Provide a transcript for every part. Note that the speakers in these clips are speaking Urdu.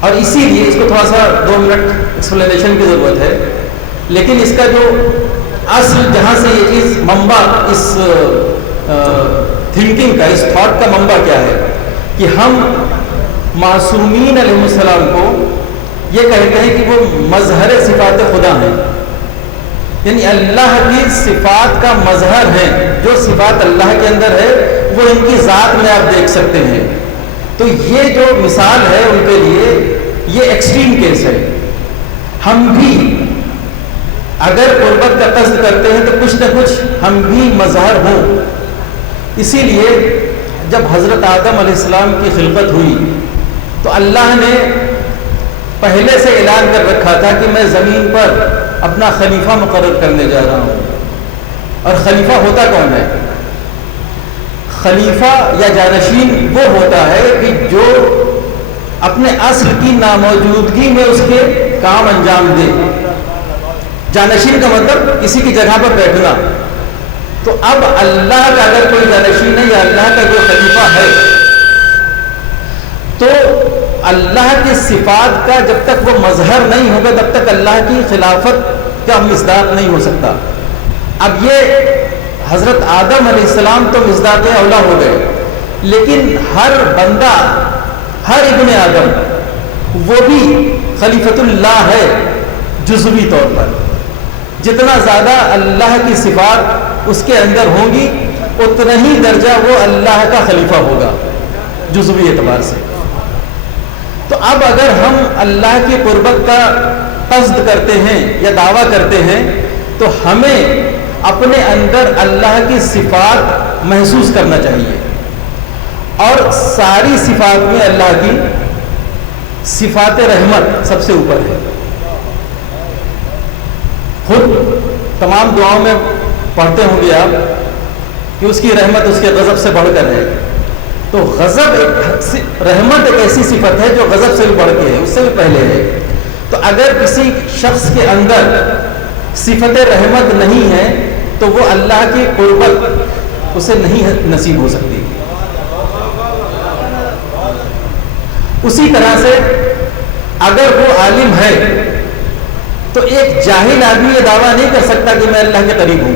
اور اسی لیے اس کو تھوڑا سا 2 منٹ ایکسپلینیشن کی ضرورت ہے، لیکن اس کا جو اصل جہاں سے یہ چیز منبع، اس تھنکنگ کا، اس تھاٹ کا منبع کیا ہے کہ ہم معصومین علیہ السلام کو یہ کہتے ہیں کہ وہ مظہر صفات خدا ہیں، یعنی اللہ کی صفات کا مظہر ہے، جو صفات اللہ کے اندر ہے وہ ان کی ذات میں آپ دیکھ سکتے ہیں۔ تو یہ جو مثال ہے ان کے لیے یہ ایکسٹریم کیس ہے۔ ہم بھی اگر قربت کا قصد کرتے ہیں تو کچھ نہ کچھ ہم بھی مظہر ہوں۔ اسی لیے جب حضرت آدم علیہ السلام کی خلقت ہوئی تو اللہ نے پہلے سے اعلان کر رکھا تھا کہ میں زمین پر اپنا خلیفہ مقرر کرنے جا رہا ہوں۔ اور خلیفہ ہوتا کون ہے؟ خلیفہ یا جانشین وہ ہوتا ہے کہ جو اپنے اصل کی ناموجودگی میں اس کے کام انجام دے۔ جانشین کا مطلب کسی کی جگہ پر بیٹھنا۔ تو اب اللہ کا اگر کوئی جانشین ہے یا اللہ کا جو خلیفہ ہے تو اللہ کی صفات کا جب تک وہ مظہر نہیں ہوگا تب تک اللہ کی خلافت کا مصداق نہیں ہو سکتا۔ اب یہ حضرت آدم علیہ السلام تو مصداق اولا ہو گئے، لیکن ہر بندہ، ہر ابن آدم وہ بھی خلیفۃ اللہ ہے جزوی طور پر۔ جتنا زیادہ اللہ کی صفات اس کے اندر ہوں گی اتنا ہی درجہ وہ اللہ کا خلیفہ ہوگا جزوی اعتبار سے۔ تو اب اگر ہم اللہ کی قربت کا قصد کرتے ہیں یا دعویٰ کرتے ہیں تو ہمیں اپنے اندر اللہ کی صفات محسوس کرنا چاہیے، اور ساری صفات میں اللہ کی صفات رحمت سب سے اوپر ہے۔ خود تمام دعاؤں میں پڑھتے ہوں گے آپ کہ اس کی رحمت اس کے غضب سے بڑھ کر ہے۔ تو غضب رحمت ایک ایسی صفت ہے جو غضب سے بھی بڑھ کے ہے، اس سے بھی پہلے ہے۔ تو اگر کسی شخص کے اندر صفت رحمت نہیں ہے تو وہ اللہ کی قربت اسے نہیں نصیب ہو سکتی۔ اسی طرح سے اگر وہ عالم ہے تو ایک جاہل آدمی یہ دعویٰ نہیں کر سکتا کہ میں اللہ کے قریب ہوں،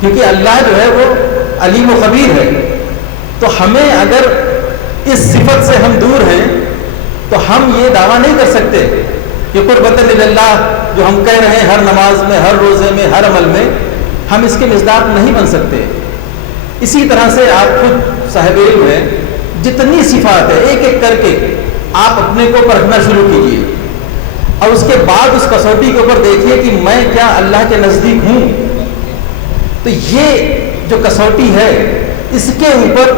کیونکہ اللہ جو ہے وہ علیم و خبیر ہے۔ تو ہمیں اگر اس صفت سے ہم دور ہیں تو ہم یہ دعویٰ نہیں کر سکتے کہ قربت اللہ جو ہم کہہ رہے ہیں ہر نماز میں، ہر روزے میں، ہر عمل میں، ہم اس کے مصداق نہیں بن سکتے۔ اسی طرح سے آپ خود صاحب علم ہیں، جتنی صفات ہے ایک ایک کر کے آپ اپنے کو پرکھنا شروع کیجیے، اور اس کے بعد اس کسوٹی کے اوپر دیکھیے کہ میں کیا اللہ کے نزدیک ہوں۔ تو یہ جو کسوٹی ہے اس کے اوپر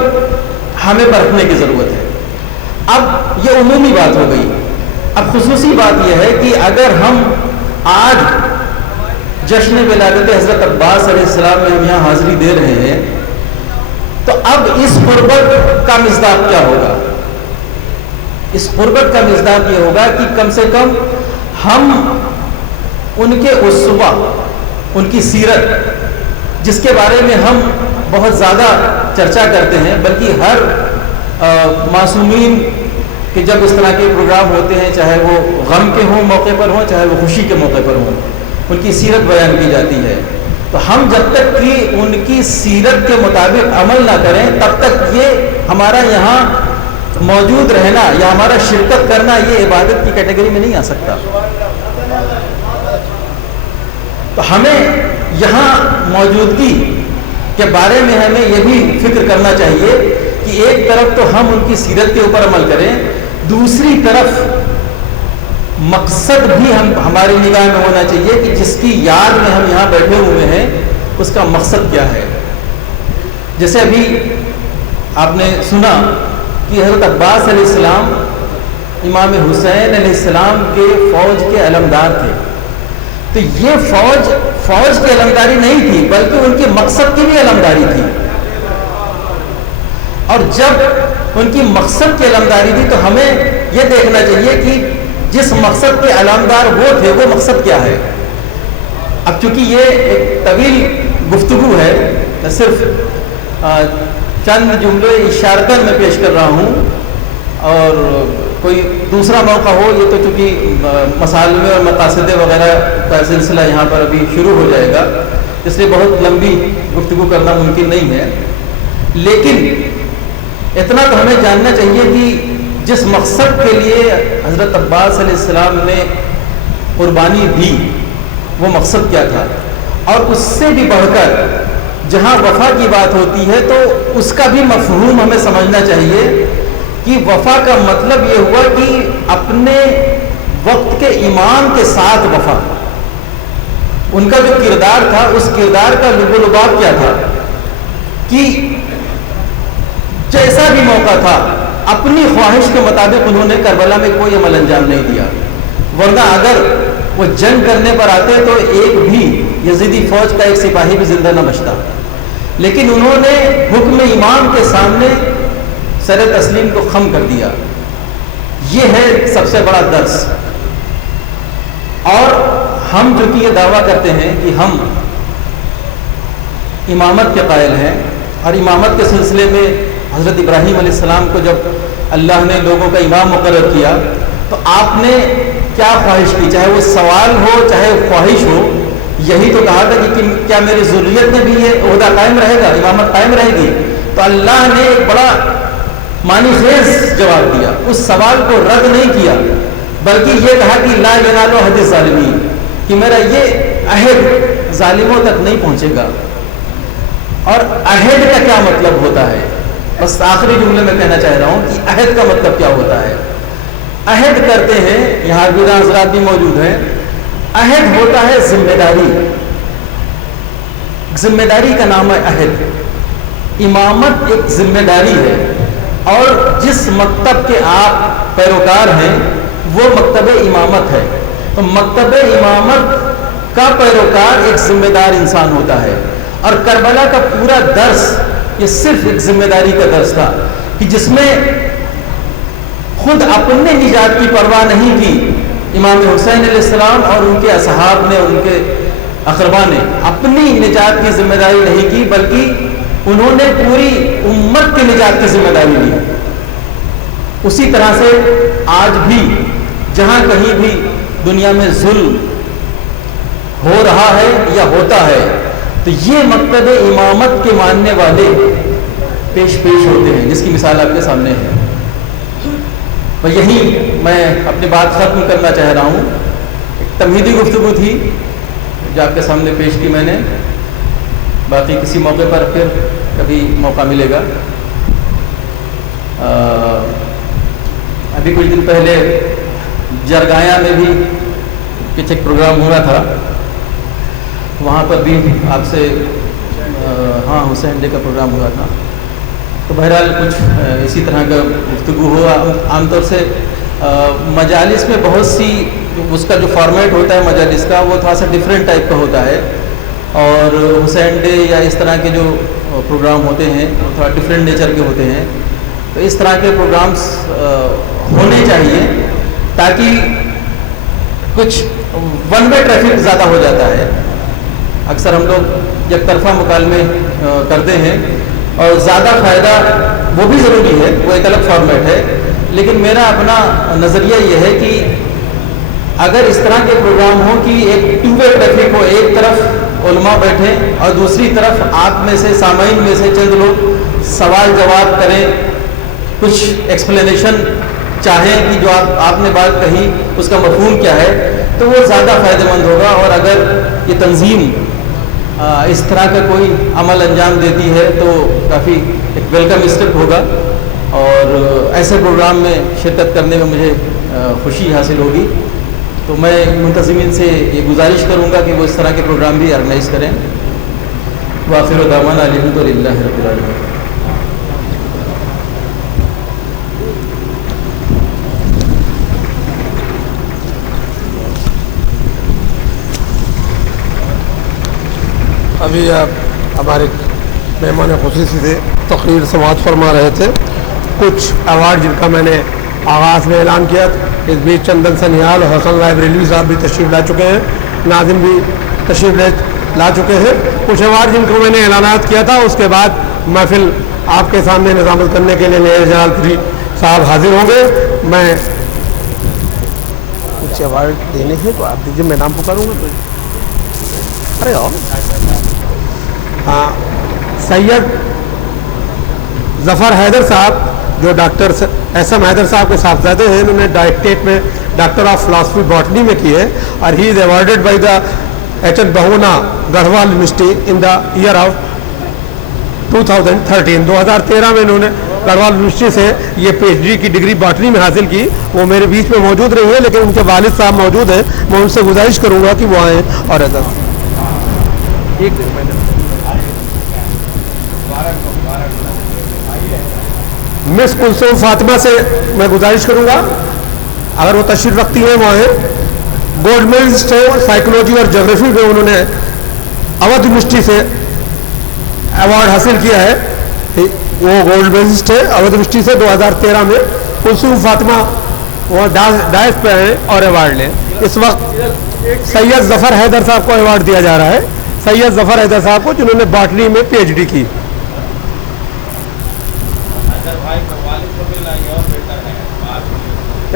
ہمیں پرکھنے کی ضرورت ہے۔ اب یہ عمومی بات ہو گئی، اب خصوصی بات یہ ہے کہ اگر ہم آج جشن ولادت حضرت عباس علیہ السلام میں ہم یہاں حاضری دے رہے ہیں تو اب اس قربت کا مصداق کیا ہوگا؟ اس قربت کا مصداق یہ ہوگا کہ کم سے کم ہم ان کے اسوہ، ان کی سیرت جس کے بارے میں ہم بہت زیادہ چرچا کرتے ہیں، بلکہ ہر معصومین کہ جب اس طرح کے پروگرام ہوتے ہیں، چاہے وہ غم کے ہوں موقع پر ہوں، چاہے وہ خوشی کے موقع پر ہوں، ان کی سیرت بیان کی جاتی ہے۔ تو ہم جب تک کہ ان کی سیرت کے مطابق عمل نہ کریں تب تک یہ ہمارا یہاں موجود رہنا یا ہمارا شرکت کرنا یہ عبادت کی کیٹیگری میں نہیں آ سکتا۔ تو ہمیں یہاں موجودگی کے بارے میں ہمیں یہ بھی فکر کرنا چاہیے کہ ایک طرف تو ہم ان کی سیرت کے اوپر عمل کریں، دوسری طرف مقصد بھی ہماری نگاہ میں ہونا چاہیے کہ جس کی یاد میں ہم یہاں بیٹھے ہوئے ہیں اس کا مقصد کیا ہے۔ جیسے ابھی آپ نے سنا کہ حضرت عباس علیہ السلام امام حسین علیہ السلام کے فوج کے علمدار تھے، تو یہ فوج کی علمداری نہیں تھی بلکہ ان کے مقصد کی بھی علمداری تھی، اور جب ان کی مقصد کی علمداری تھی تو ہمیں یہ دیکھنا چاہیے کہ جس مقصد کے علمدار وہ تھے وہ مقصد کیا ہے۔ اب چونکہ یہ ایک طویل گفتگو ہے، میں صرف چند جملے اشارتاً میں پیش کر رہا ہوں، اور کوئی دوسرا موقع ہو. یہ تو چونکہ مصالحے اور مقاصد وغیرہ کا سلسلہ یہاں پر ابھی شروع ہو جائے گا، اس لیے بہت لمبی گفتگو کرنا ممکن نہیں ہے. لیکن اتنا تو ہمیں جاننا چاہیے کہ جس مقصد کے لیے حضرت عباس علیہ السلام نے قربانی دی وہ مقصد کیا تھا، اور اس سے بھی بڑھ کر جہاں وفا کی بات ہوتی ہے تو اس کا بھی مفہوم ہمیں سمجھنا چاہیے کہ وفا کا مطلب یہ ہوا کہ اپنے وقت کے امام کے ساتھ وفا. ان کا جو کردار تھا اس کردار کا لب و لباب کیا تھا کہ جیسا بھی موقع تھا اپنی خواہش کے مطابق انہوں نے کربلا میں کوئی عمل انجام نہیں دیا. ورنہ اگر وہ جنگ کرنے پر آتے تو ایک بھی یزیدی فوج کا ایک سپاہی بھی زندہ نہ بچتا. لیکن انہوں نے حکم امام کے سامنے سر تسلیم کو خم کر دیا. یہ ہے سب سے بڑا درس. اور ہم جو کہ یہ دعویٰ کرتے ہیں کہ ہم امامت کے قائل ہیں، اور امامت کے سلسلے میں حضرت ابراہیم علیہ السلام کو جب اللہ نے لوگوں کا امام مقرر کیا تو آپ نے کیا خواہش کی، چاہے وہ سوال ہو چاہے خواہش ہو، یہی تو کہا تھا کہ کیا میری ذریت میں بھی یہ عہدہ قائم رہے گا، امامت قائم رہے گی. تو اللہ نے ایک بڑا معنی خیز جواب دیا. اس سوال کو رد نہیں کیا بلکہ یہ کہا کہ لا ینال عہد الظالمین، کہ میرا یہ عہد ظالموں تک نہیں پہنچے گا. اور عہد کا کیا مطلب ہوتا ہے، بس آخری جملے میں کہنا چاہ رہا ہوں کہ عہد کا مطلب کیا ہوتا ہے. عہد کرتے ہیں، یہاں حاضرین حضرات بھی موجود ہیں، عہد ہوتا ہے ذمہ داری. ذمہ داری کا نام ہے عہد. امامت ایک ذمہ داری ہے، اور جس مکتب کے آپ پیروکار ہیں وہ مکتب امامت ہے. تو مکتب امامت کا پیروکار ایک ذمہ دار انسان ہوتا ہے. اور کربلا کا پورا درس یہ صرف ایک ذمہ داری کا درس تھا کہ جس میں خود اپنے نجات کی پرواہ نہیں کی. امام حسین علیہ السلام اور ان کے اصحاب نے، ان کے اقربا نے اپنی نجات کی ذمہ داری نہیں کی، بلکہ انہوں نے پوری امت کی نجات کی ذمہ داری لی. اسی طرح سے آج بھی جہاں کہیں بھی دنیا میں ظلم ہو رہا ہے یا ہوتا ہے تو یہ مکتب امامت کے ماننے والے پیش ہوتے ہیں، جس کی مثال آپ کے سامنے ہے. اور یہی میں اپنی بات ختم کرنا چاہ رہا ہوں. ایک تمہیدی گفتگو تھی جو آپ کے سامنے پیش کی میں نے، باقی کسی موقع پر پھر کبھی موقع ملے گا. ابھی کچھ دن پہلے جرگایا میں بھی کچھ ایک پروگرام ہوا تھا، وہاں پر بھی آپ سے حسین ڈے کا پروگرام ہوا تھا. تو بہرحال کچھ اسی طرح کا گفتگو ہوا. عام طور سے مجالس میں بہت سی اس کا جو فارمیٹ ہوتا ہے مجالس کا وہ تھوڑا سا ڈفرینٹ ٹائپ کا ہوتا ہے، اور حسین ڈے یا اس طرح کے جو پروگرام ہوتے ہیں وہ تھوڑا ڈفرینٹ نیچر کے ہوتے ہیں. تو اس طرح کے پروگرامز ہونے چاہیے تاکہ کچھ ون وے ٹریفک زیادہ ہو جاتا ہے. اکثر ہم لوگ یک طرفہ مکالمے کرتے ہیں اور زیادہ فائدہ وہ بھی ضروری ہے، وہ ایک الگ فارمیٹ ہے. لیکن میرا اپنا نظریہ یہ ہے کہ اگر اس طرح کے پروگرام ہوں کہ ایک ٹو وے ٹریفک ہو، ایک طرف علماء بیٹھیں اور دوسری طرف آپ میں سے سامعین میں سے چند لوگ سوال جواب کریں، کچھ ایکسپلینیشن چاہیں کہ جو آپ نے بات کہی اس کا مفہوم کیا ہے، تو وہ زیادہ فائدہ مند ہوگا. اور اگر یہ تنظیم اس طرح کا کوئی عمل انجام دیتی ہے تو کافی ایک ویلکم اسٹیپ ہوگا، اور ایسے پروگرام میں شرکت کرنے میں مجھے خوشی حاصل ہوگی. تو میں منتظمین سے یہ گزارش کروں گا کہ وہ اس طرح کے پروگرام بھی آرگنائز کریں. وآخر دعوانا الحمدللہ رب العالمین. ابھی آپ ہمارے مہمان خصوصی سے تقریر سماعت فرما رہے تھے. کچھ ایوارڈ جن کا میں نے آغاز میں اعلان کیا، اس بیچ چندن سنیال اور حسن رائے بریلوی صاحب بھی تشریف لا چکے ہیں، ناظم بھی تشریف لا چکے ہیں. کچھ ایوارڈ جن کو میں نے اعلانات کیا تھا، اس کے بعد محفل آپ کے سامنے نظامت کرنے کے لیے میئر جلال پوری صاحب حاضر ہوں گے. میں کچھ ایوارڈ دینے ہیں تو آپ دیجیے, میں نام پکاروں گا. ارے ہاں, سید ظفر حیدر صاحب جو ڈاکٹر ایس ایم حیدر صاحب کے صاحبزادے ہیں, انہوں نے ڈائریکٹریٹ میں ڈاکٹر آف فلاسفی باٹنی میں کی ہے, اور he is awarded by the H N Bahuguna Garhwal university in the year of 2013. 2013 میں انہوں نے گڑھوال یونیورسٹی سے یہ پی ایچ ڈی کی ڈگری باٹنی میں حاصل کی. وہ میرے بیچ میں موجود رہی ہے, لیکن ان کے والد صاحب موجود ہیں. میں ان سے گزارش کروں گا کہ وہ آئیں. اور مس کلثوم فاطمہ سے میں گزارش کروں گا اگر وہ تشریف رکھتی ہیں وہ آئیں. گولڈ میڈلسٹ ہے سائیکولوجی اور جغرافی میں, انہوں نے اودھ یونیورسٹی سے ایوارڈ حاصل کیا ہے. وہ گولڈ میڈلسٹ ہے اودھ یونیورسٹی سے 2013 میں. کلثوم فاطمہ وہ ڈائس پہ ہیں اور ایوارڈ لیں. اس وقت سید ظفر حیدر صاحب کو ایوارڈ دیا جا رہا ہے, سید ظفر حیدر صاحب کو, جنہوں نے باٹنی میں پی ایچ ڈی کی.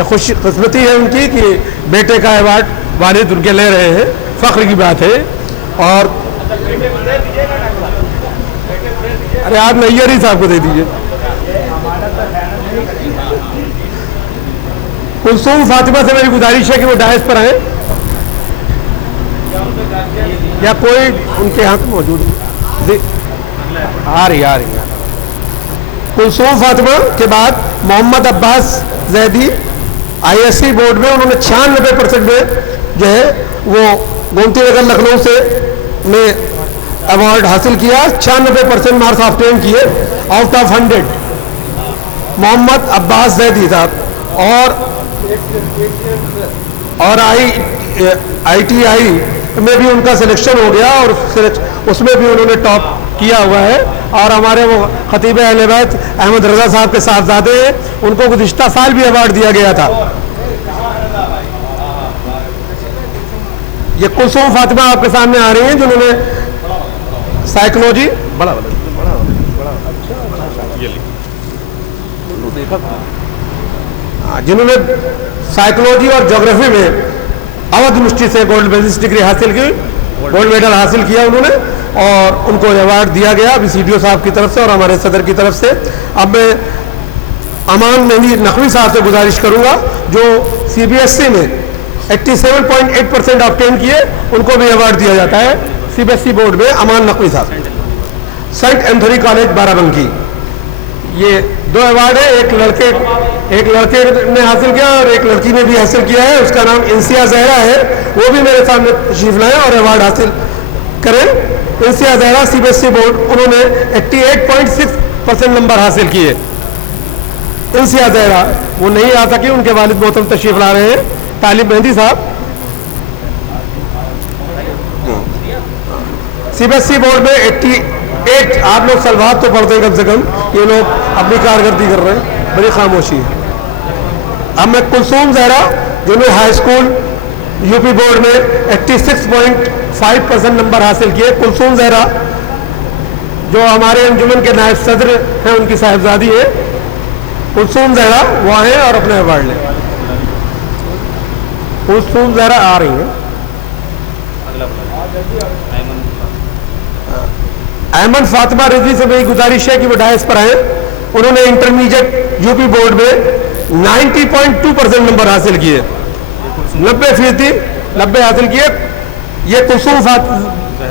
خوش قسمتی ہے ان کی کہ بیٹے کا ایوارڈ والد ان کے لے رہے ہیں, فخر کی بات ہے. اور ارے آپ نیئر ہی صاحب کو دے دیجیے. کلثوم فاطمہ سے میری گزارش ہے کہ وہ ڈائس پر آئیں, یا کوئی ان کے ہاتھ موجود ہے. آ رہی. کلثوم فاطمہ کے بعد Mohammad Abbas Zaidi I S C board میں, انہوں نے 96% میں جو ہے وہ گومتی نگر لکھنؤ سے نے ایوارڈ حاصل کیا. 96% مارکس آبٹین کیے آؤٹ آف 100. محمد عباس زیدی صاحب اور آئی ٹی آئی میں بھی ان کا سلیکشن ہو گیا, اور اس میں بھی انہوں نے ٹاپ کیا ہوا ہے. اور ہمارے وہ خطیب اہل بیت احمد رضا صاحب کے صاحبزادے ہیں, ان کو گزشتہ سال بھی ایوارڈ دیا گیا تھا. یہ کلثوم فاطمہ آپ کے سامنے آ رہی ہیں, جنہوں نے سائیکولوجی جنہوں نے سائیکولوجی اور جغرافی میں اودھ یونیورسٹی سے گولڈ میڈلسٹ ڈگری حاصل کی, گولڈ میڈل حاصل کیا انہوں نے, اور ان کو ایوارڈ دیا گیا ابھی سی ڈی او صاحب کی طرف سے اور ہمارے صدر کی طرف سے. اب میں امان مہندی نقوی صاحب سے گزارش کروں گا جو سی بی ایس سی میں 87.8% آبٹین کیے, ان کو بھی ایوارڈ دیا جاتا ہے سی بی ایس سی بورڈ میں. امان نقوی صاحب, سینٹ اینتھونی کالج بارہ بنکی. یہ 2 ایوارڈ ہے, ایک لڑکے نے حاصل کیا اور ایک لڑکی نے بھی حاصل کیا ہے. اس کا نام انسیہ زہرا ہے, وہ بھی میرے سامنے تشریف لائیں اور ایوارڈ حاصل کریں. Insiya Zahra C B S سی بورڈ, انہوں نے 88.6% نمبر حاصل کیے. انسیہ زہرا وہ نہیں آ سکی, ان کے والد محترم تشریف لا رہے ہیں. طالب مہندی صاحب سی بی ایس سی بورڈ میں 88. آپ لوگ سلوات تو پڑھتے ہیں کم سے کم, یہ لوگ اپنی کارکردگی کر رہے ہیں, بڑی خاموشی ہے. اب میں کلثوم زہرا جنہوں نے high school U P board میں 86.5% نمبر حاصل کیے. کلثوم زہرا جو ہمارے انجمن کے نائب صدر ہیں, ان کی صاحبزادی ہے. کلثوم زہرا وہ آئیں اور اپنا ایوارڈ لیں. کلثوم زہرا آ رہی ہیں. ایمن فاطمہ رضوی سے میری گزارش ہے کہ وہ ڈائس پر آئیں. انہوں نے انٹرمیڈیٹ یو پی بورڈ میں 90.2% نمبر حاصل کیے, 90% حاصل کیے. یہ کلثوم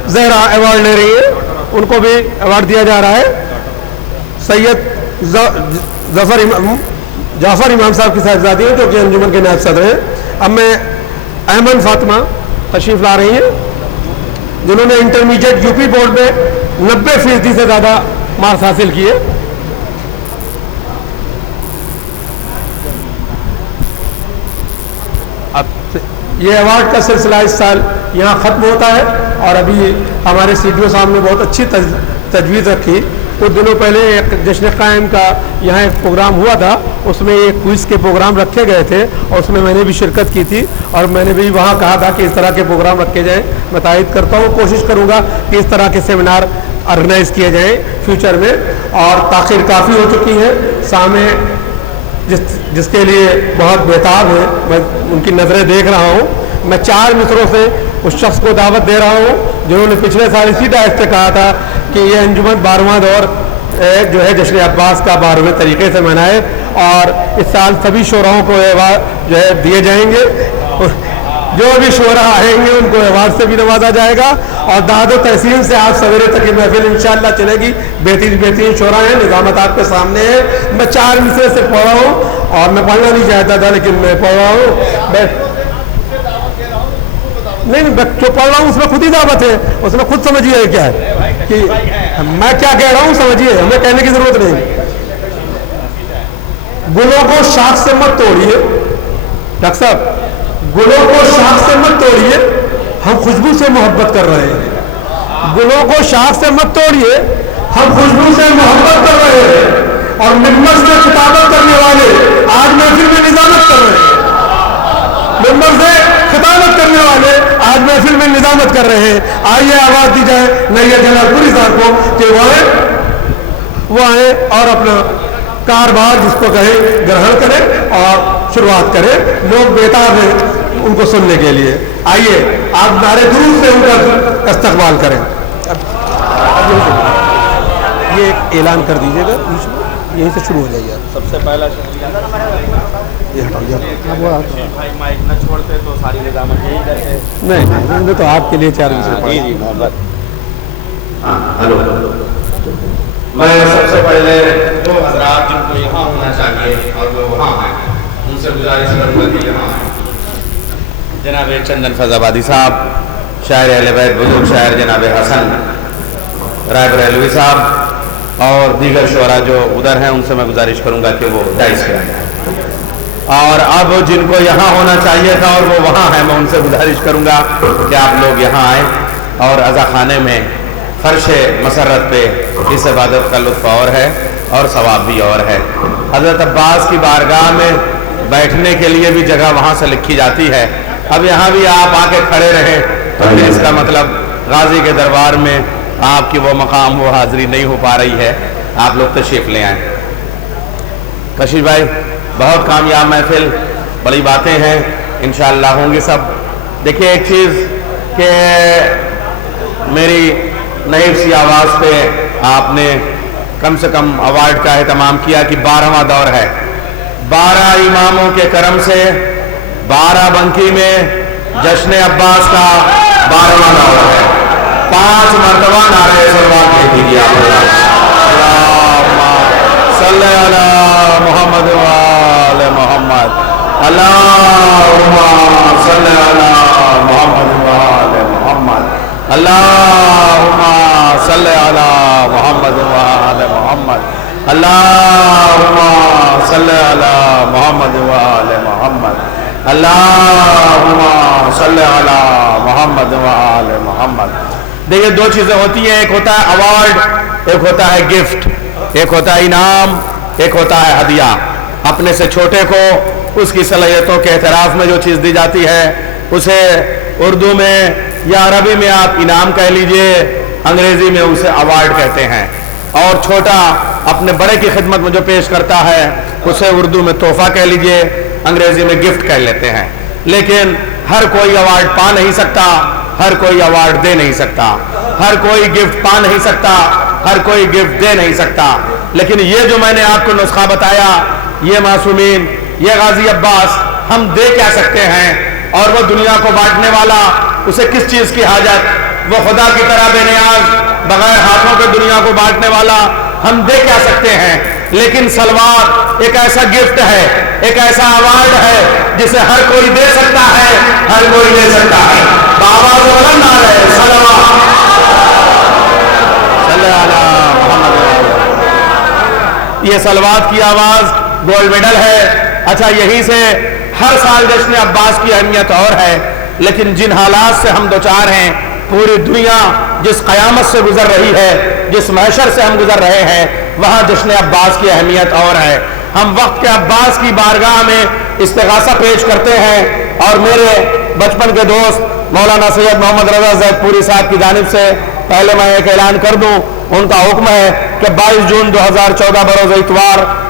زہرا ایوارڈ لے رہی ہے, ان کو بھی ایوارڈ دیا جا رہا ہے. سید جعفر امام صاحب کی صاحبزادی ہیں جو کہ انجمن کے نائب صدر ہیں. اب میں ایمن فاطمہ تشریف لا رہی ہیں, جنہوں نے انٹرمیڈیٹ یو پی بورڈ میں 90% سے زیادہ مارکس حاصل کیے. اب یہ ایوارڈ کا سلسلہ اس سال یہاں ختم ہوتا ہے, اور ابھی ہمارے سی ڈی او صاحب نے بہت اچھی تجویز رکھی. کچھ دنوں پہلے ایک جشن قائم کا یہاں ایک پروگرام ہوا تھا, اس میں ایک کوئز کے پروگرام رکھے گئے تھے, اور اس میں میں نے بھی شرکت کی تھی, اور میں نے بھی وہاں کہا تھا کہ اس طرح کے پروگرام رکھے جائیں. میں تائید کرتا ہوں, کوشش کروں گا کہ اس طرح کے سیمینار آرگنائز کیے جائیں فیوچر میں. اور تاخیر کافی ہو چکی ہے, سامع جس کے لیے بہت بےتاب ہے. میں ان کی نظریں دیکھ رہا ہوں. میں 4 مصروں سے اس شخص کو دعوت دے رہا ہوں جنہوں نے پچھلے سال اسی ڈائٹ سے کہا تھا کہ یہ انجمن 12واں دور جو ہے جشن عباس کا 12ویں طریقے سے منائے, اور اس سال سبھی شعراؤں کو ایوارڈ جو ہے دیے جائیں گے. جو بھی شعراء آئیں گے ان کو ایوارڈ سے بھی نوازا جائے گا, اور داد و تحسین سے آپ سویرے تک یہ محفل انشاءاللہ چلے گی. بہترین شعراء ہیں, نظامت آپ کے سامنے ہے. میں 4 مصرے سے پڑھ رہا ہوں اور میں پڑھنا نہیں چاہتا تھا لیکن میں پڑھ رہا ہوں. نہیں جو پڑھ رہا ہوں اس میں خود ہی دعوت ہے, اس میں خود سمجھیے کیا ہے کہ میں کیا کہہ رہا ہوں, سمجھیے, ہمیں کہنے کی ضرورت نہیں. گلوں کو شاخ سے مت توڑیے ڈاکٹر صاحب, گلوں کو شاخ سے مت توڑیے, ہم خوشبو سے محبت کر رہے ہیں. گلوں کو شاخ سے مت توڑیے, ہم خوشبو سے محبت کر رہے ہیں. اور ممبر سے خطابت کرنے والے آج محفل میں نظامت کر رہے ہیں. ممبر سے خطابت کرنے والے آج محفل میں نظامت کر رہے ہیں. آئیے آواز دی جائے نیر جلال پوری صاحب کو کہ وہ آئیں اور اپنا کاروبار جس کو کہیں گرہن کریں اور شروعات کریں. لوگ بےتاب ہیں ان کو سننے کے لیے. آئیے آپ نعرے درود سے ان کا استقبال کریں. یہ ایک اعلان کر دیجیے گا, یہیں سے شروع ہو جائیے. سب سے پہلا بھائی مائک نہ چھوڑتے تو ساری نظامت یہی کرتے. نہیں تو آپ کے لیے 4 مصرے. جی محبت. ہلو, میں سب سے پہلے وہ حضرات جن کو یہاں ہونا چاہیے اور وہ وہاں ہیں ان سے گزارش کروں گا کہ یہاں ہیں. جناب چندن فیض آبادی صاحب, شاعر اہل بیت بزرگ شاعر جناب حسن رائے بریلوی صاحب اور دیگر شعراء جو ادھر ہیں ان سے میں گزارش کروں گا کہ وہ ڈائس پہ آئیں. اور اب جن کو یہاں ہونا چاہیے تھا اور وہ وہاں ہیں, میں ان سے گزارش کروں گا کہ آپ لوگ یہاں آئیں اور عزا خانے میں فرش مسرت پہ اس عبادت کا لطف اور ہے اور ثواب بھی اور ہے. حضرت عباس کی بارگاہ میں بیٹھنے کے لیے بھی جگہ وہاں سے لکھی جاتی ہے. اب یہاں بھی آپ آ کے کھڑے رہیں تو اس کا مطلب غازی کے دربار میں آپ کی وہ مقام وہ حاضری نہیں ہو پا رہی ہے. آپ لوگ تشریف لے آئیں. کشیش بھائی, بہت کامیاب محفل, بڑی باتیں ہیں, انشاءاللہ ہوں گی سب. دیکھیے ایک چیز کہ میری نحیف سی آواز پہ آپ نے کم سے کم ایوارڈ کا اہتمام کیا کہ 12واں دور ہے. 12 اماموں کے کرم سے 12 بنکی میں جشن عباس کا 12واں دور ہے. 5 مرتبہ نعرہ صلوات کہہ دیجیے آپ. صلی علی محمد وآل محمد. اللہم صلی علی محمد وآل محمد. اللہم صلی علی محمد وآل محمد. اللہم صلی علی محمد وآل محمد. اللہم صلی علی محمد وآل محمد. دیکھیں 2 چیزیں ہوتی ہیں, ایک ہوتا ہے ایوارڈ, ایک ہوتا ہے گفٹ, ایک ہوتا ہے انعام, ایک ہوتا ہے ہدیہ. اپنے سے چھوٹے کو اس کی صلاحیتوں کے اعتراف میں جو چیز دی جاتی ہے اسے اردو میں یا عربی میں آپ انعام کہہ لیجئے, انگریزی میں اسے ایوارڈ کہتے ہیں. اور چھوٹا اپنے بڑے کی خدمت میں جو پیش کرتا ہے اسے اردو میں تحفہ کہہ لیجئے, انگریزی میں گفٹ کہہ لیتے ہیں. لیکن ہر کوئی ایوارڈ پا نہیں سکتا, ہر کوئی ایوارڈ دے نہیں سکتا, ہر کوئی گفٹ پا نہیں سکتا, ہر کوئی گفٹ دے نہیں سکتا. لیکن یہ جو میں نے آپ کو نسخہ بتایا, یہ معصومین, یہ غازی عباس ہم دے کیا سکتے ہیں, اور وہ دنیا کو بانٹنے والا, اسے کس چیز کی حاجت, وہ خدا کی طرح بے نیاز, بغیر ہاتھوں کے دنیا کو بانٹنے والا, ہم دے کیا سکتے ہیں. لیکن سلوات ایک ایسا گفٹ ہے, ایک ایسا ایوارڈ ہے جسے ہر کوئی دے سکتا ہے, ہر کوئی دے سکتا ہے. بابا بلند آ رہے سلوات صلی علی محمد. یہ سلوات کی آواز گولڈ میڈل ہے. اچھا, یہی سے ہر سال جشن عباس کی اہمیت اور ہے, لیکن جن حالات سے ہم دوچار ہیں, پوری دنیا جس قیامت سے گزر رہی ہے, جس محشر سے ہم گزر رہے ہیں, وہاں جشن عباس کی اہمیت اور ہے. ہم وقت کے عباس کی بارگاہ میں استغاثہ پیش کرتے ہیں, اور میرے بچپن کے دوست مولانا سید محمد رضا زید پوری صاحب کی جانب سے پہلے میں ایک اعلان کر دوں. ان کا حکم ہے کہ 22 جون 2014 بروز اتوار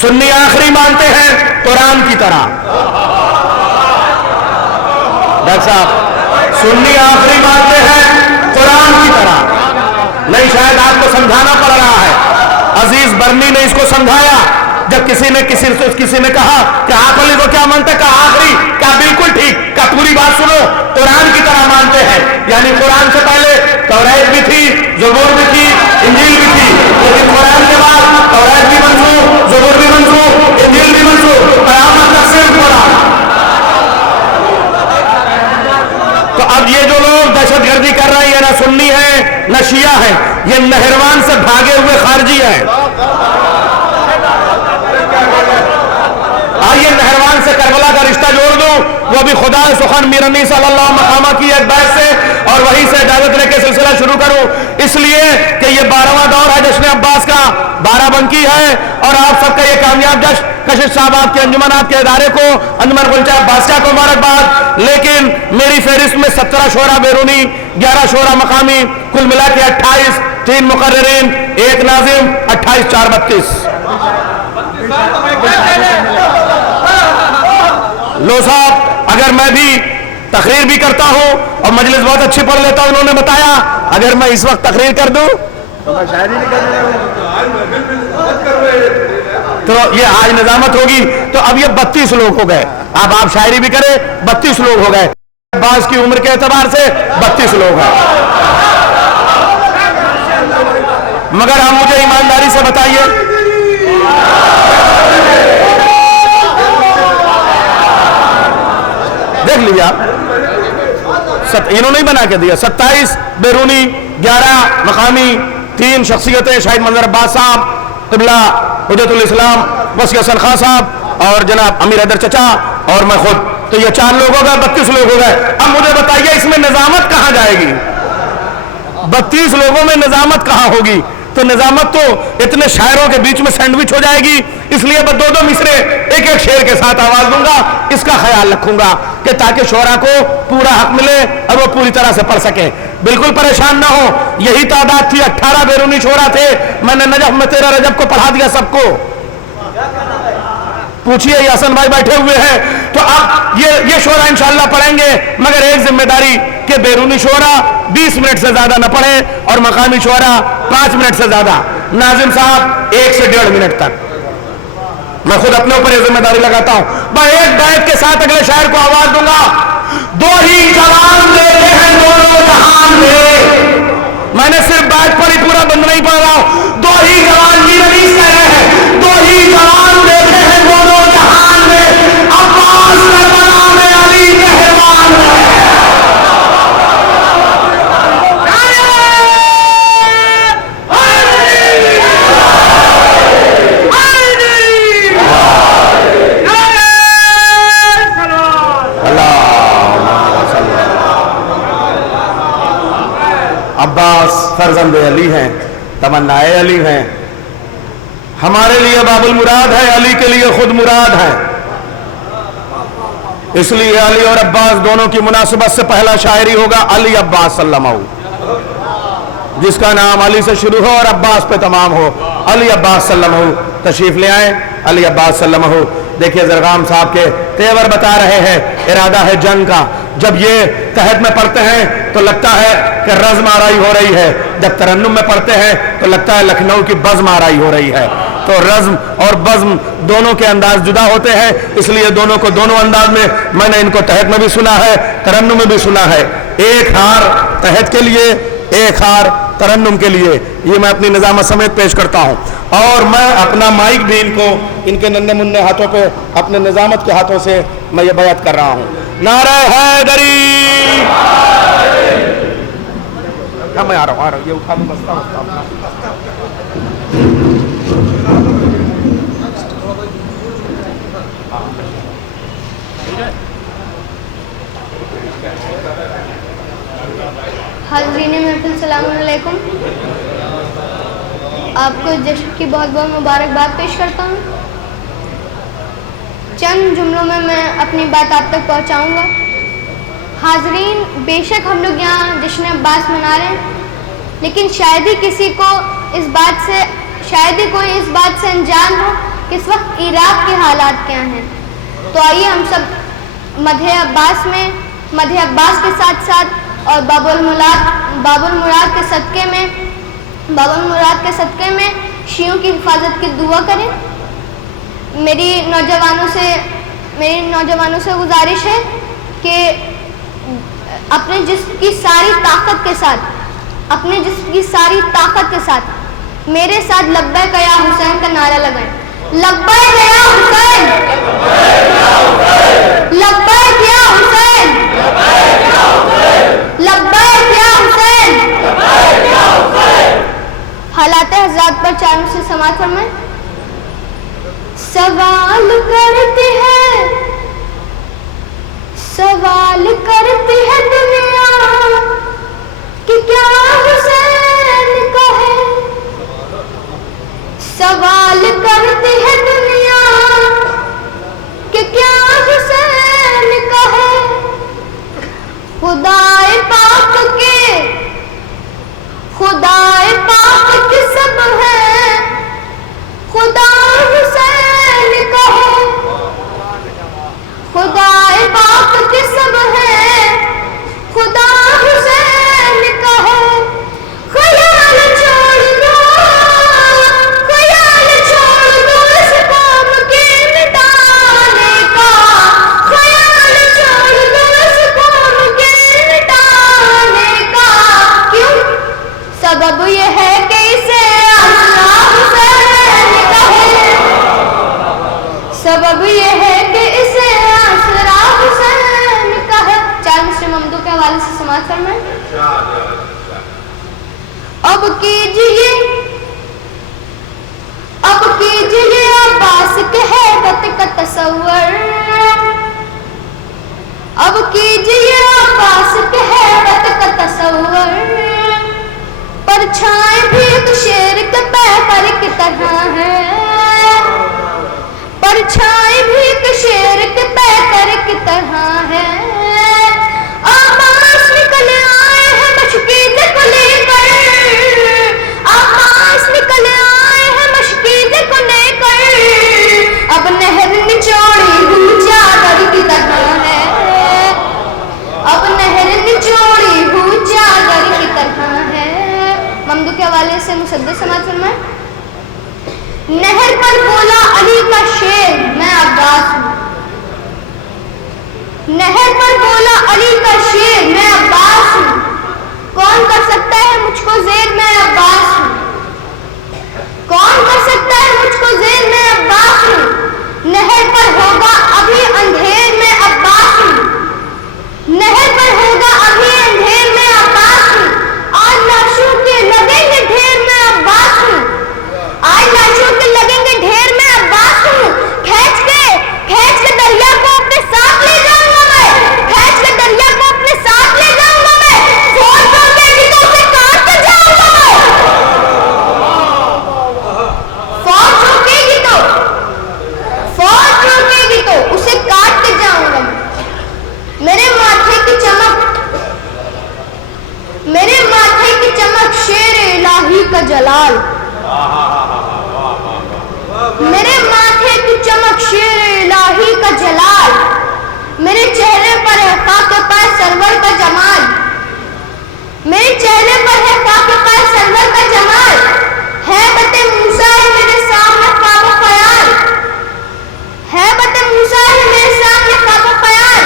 سنی آخری مانتے ہیں قرآن کی طرح. ڈاکٹر صاحب سنی آخری مانتے ہیں قرآن کی طرح. نہیں شاید آپ کو سمجھانا پڑ رہا ہے. عزیز برنی نے اس کو سمجھایا جب کسی نے کہا کہ آپ علی کو کیا مانتے ہیں, کہا آخری, کہا بالکل ٹھیک, کہا پوری بات سنو, قرآن کی طرح مانتے ہیں. یعنی قرآن سے پہلے توریت بھی تھی, زبور بھی تھی, انجیل بھی تھی, لیکن قرآن کے بعد توریت بھی منسوخ, زبور بھی منسوخ, انجیل بھی منسوخ, قیامت تک صرف قرآن. تو اب یہ جو لوگ دہشت گردی کر رہے ہیں یہ نہ سنی ہیں نہ شیعہ ہیں, یہ نہروان سے بھاگے ہوئے خارجی ہیں. آئیے نہروان سے کربلا کا رشتہ جوڑ دوں, وہ بھی خدا سخن میرنی صلی اللہ مقامہ کی ایک بیعت سے اور وہیں سے اجازت لے کے سلسلہ شروع کروں, اس لیے کہ یہ 12واں دور ہے جشن عباس کا, 12 بنکی ہے, اور آپ سب کا یہ کامیاب جشن کشش صاحب آپ کے انجمن آپ کے ادارے کو انجمن غلچہ عباسیہ کو مبارکباد. لیکن میری فہرست میں 17 شعراء بیرونی, 11 شعراء مقامی, کل ملا کے 28, 3 مقررین, 1 ناظم, 28 4 32. لو صاحب اگر میں بھی تقریر بھی کرتا ہوں اور مجلس بہت اچھی پڑھ لیتا ہوں, انہوں نے بتایا اگر میں اس وقت تقریر کر دوں تو یہ آج نظامت ہوگی. تو اب یہ 32 لوگ ہو گئے, اب آپ شاعری بھی کریں 32 لوگ ہو گئے. عباس کی عمر کے اعتبار سے 32 لوگ ہیں. مگر آپ مجھے ایمانداری سے بتائیے, دیکھ لیجیے آپ, انہوں نے بنا کے دیا 27 بیرونی, 11 مقامی, 3 شخصیتیں, شاہد منظر عباس صاحب, قبلہ حجت الاسلام وسیع حسن خان صاحب اور جناب امیر حیدر چچا اور میں خود, تو یہ 4 لوگ ہو گئے, 32 لوگ ہو گئے. اب مجھے بتائیے اس میں نظامت کہاں جائے گی؟ 32 لوگوں میں نظامت کہاں ہوگی؟ تو نظامت تو اتنے شاعروں کے بیچ میں سینڈوچ ہو جائے گی. اس لیے میں 2 مصرے ایک شعر کے ساتھ آواز دوں گا, اس کا خیال رکھوں گا کہ تاکہ شعراء کو پورا حق ملے اور وہ پوری طرح سے پڑھ سکیں. بالکل پریشان نہ ہو, یہی تعداد تھی, 18 بیرونی شعراء تھے. میں نے نجف میں 13 رجب کو پڑھا دیا سب کو. پوچھئے یاسن بھائی بیٹھے ہوئے ہیں, تو اب یہ شعراء انشاءاللہ پڑھیں گے, مگر ایک ذمہ داری کہ بیرونی شعراء 20 منٹ سے زیادہ نہ پڑھیں اور مقامی شعراء 5 منٹ سے زیادہ. ناظم صاحب 1 سے 1.5 منٹ تک. میں خود اپنے اوپر یہ ذمہ داری لگاتا ہوں. میں ایک بیت کے ساتھ اگلے شاعر کو آواز دوں گا. 2 ہی جوان دیتے ہیں دونوں جہان میں. میں نے صرف بیت پڑھی, پورا بند نہیں پڑھ رہا ہوں. 2 ہی جوان کی نبی کہہ رہے ہیں, 2 ہی جوان دیتے ہیں دونوں جہان میں, عباس کربلا میں, علی نہروان میں. عباس فرزند علی ہیں, تمنائے علی ہیں, ہمارے لیے باب المراد ہے, علی کے لیے خود مراد ہے. اس لیے علی اور عباس دونوں کی مناسبت سے پہلا شاعری ہوگا علی عباس سلمہ, جس کا نام علی سے شروع ہو اور عباس پہ تمام ہو. علی عباس سلمہ. تشریف لے آئیں. علی عباس سلمہ. دیکھیے زرغام صاحب کے تیور بتا رہے ہیں, ارادہ ہے جنگ کا. جب یہ تحت میں پڑھتے ہیں تو لگتا ہے کہ رزم آرائی ہو رہی ہے, جب ترنم میں پڑھتے ہیں تو لگتا ہے لکھنؤ کی بزم آرائی ہو رہی ہے. تو رزم اور بزم دونوں کے انداز جدا ہوتے ہیں, اس لیے دونوں کو دونوں انداز میں نے ان کو تحت میں بھی سنا ہے, ترنم میں بھی سنا ہے. ایک ہار تحت کے لیے, ایک ہار ترنم کے لیے, یہ میں اپنی نظامت سمیت پیش کرتا ہوں. اور میں اپنا مائک بھی ان کے ننھے منھے ہاتھوں پہ اپنے نظامت کے ہاتھوں سے میں یہ بیعت کر رہا ہوں. نعرہ حیدری. میں آ رہا ہوں, یہ اٹھا دوں بستا حاضرین محفل السلام علیکم. آپ کو جشن کی بہت بہت مبارکباد پیش کرتا ہوں. چند جملوں میں اپنی بات آپ تک پہنچاؤں گا. حاضرین, بے شک ہم لوگ یہاں جشن عباس منا رہے ہیں, لیکن شاید ہی کوئی اس بات سے انجان ہو کہ اس وقت عراق کے حالات کیا ہیں، تو آئیے ہم سب مدح عباس کے ساتھ ساتھ اور باب المراد کے صدقے میں شیعوں کی حفاظت کی دعا کریں۔ میری نوجوانوں سے گزارش ہے کہ اپنے جسم کی ساری طاقت کے ساتھ میرے ساتھ لبیک یا حسین کا نعرہ لگائیں۔ لبیک یا حسین، لبیک یا حسین، لبیک یا حسین۔ حالات حضرات پر چاروں سے سماعت فرمائیں۔ سوال کرتی ہے دنیا کہ کیا حسین کا ہے، سوال کرتی ہے دنیا کہ کیا حسین کا ہے۔ خدائے پاک کے سب ہے، خدا حسین کا ہے، خدائے پاک کے سب ہے، خدا حسین کا ہے۔ خیال چھوڑ دو اس قوم کے مٹانے کا، خیال چھوڑ دو اس قوم کے مٹانے کا۔ کیوں؟ سبب یہ ہے کہ اسے آسرا حسین کا ہے، سبب یہ ہے کہ اسے آسرا حسین کا ہے۔ چار مسلم ممدوح کے حوالے سے سماعت فرمائیں۔ اب کیجئے عباس کے ہیبت کا تصور، اب کیجئے عباس کے ہیبت کا تصور، پرچھائیں بھی ایک شیر کے پیکر کی طرح ہے، پرچھائیں بھی ایک شیر کے پیکر کی طرح ہے۔ عباس نکل آئے ہیں مشکید کو لے کر، عباس نکل آئے ہیں مشکید کو لے کر، اب نہر نچوڑی ہوئی چادر کی طرح ہے، اب نہر نچوڑی ہوئی چادر کی طرح ہے۔ ممدوح کے حوالے سے مسدد سماعت فرمائیں۔ نہر پر بولا علی کا شیر میں عباس ہوں، نہر پر بولا علی کا شیر میں عباس ہوں، کون کر سکتا ہے مجھ کو زیر میں عباس ہوں، کون کر سکتا ہے مجھ کو زیر میں عباس ہوں۔ نہر پر ہوگا ابھی اندھیر میں عباس ہوں، نہر پر ہوگا ابھی اندھیر میں عباس ہوں، آج لاشوں کے لگیں گے ڈھیر میں عباس ہوں، آج لاشوں کے لگیں گے ڈھیر میں عباس ہوں۔ کھینچ کے دریا کو اپنے ساتھ لے جاؤں گا میں، کھینچ کے دریا کو اپنے ساتھ لے جاؤں گا میں، فوج روکے گی تو اسے کاٹ کے جاؤں گا میں، فوج روکے گی تو اسے کاٹ کے جاؤں گا میں۔ میرے ماتھے کی چمک شیر الہی کا جلال، میرے ماتھے کی چمک شیر الہی کا جلال، میرے چہرے پر ہے خاک پائے سرور کا جمال، میرے چہرے پر ہے خاک پائے سرور کا جمال، ہیبت موسیٰ ہے میرے سامنے خواب و خیال، ہیبت موسیٰ ہے میرے سامنے خواب و خیال۔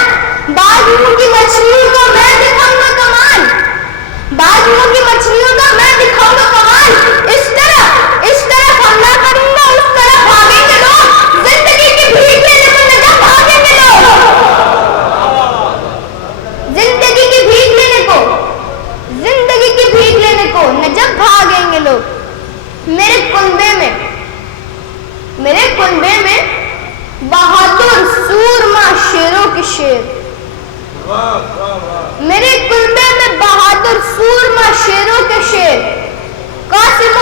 بازوؤں کی مچھلیوں کو میں دکھاؤں گا کمال، بازوؤں کی مچھلیوں کا میں دکھاؤں گا کمال۔ اس طرح حملہ کروں گا، اس طرح بھاگیں گے لوگ، زندگی کی بھیک لینے کو نجب بھاگیں گے لوگ، زندگی کی بھیک لینے کو نجب بھاگیں گے لوگ۔ میرے کنبے میں بہادر سورما شیروں کے شیر، میرے کنبے میں بہادر سورما شیروں کے شیر، قاسم و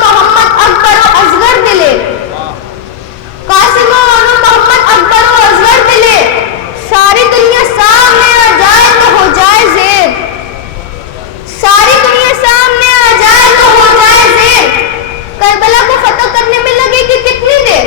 محمد اکبر و اصغر دلے، قاسم و محمد اکبر و اصغر دلے، ساری دنیا سامنے آ جائے تو ہو جائے زیر، ساری دنیا سامنے آ جائے تو ہو جائے زیر۔ کربلا کو فتح کرنے میں لگے گی کتنی دیر،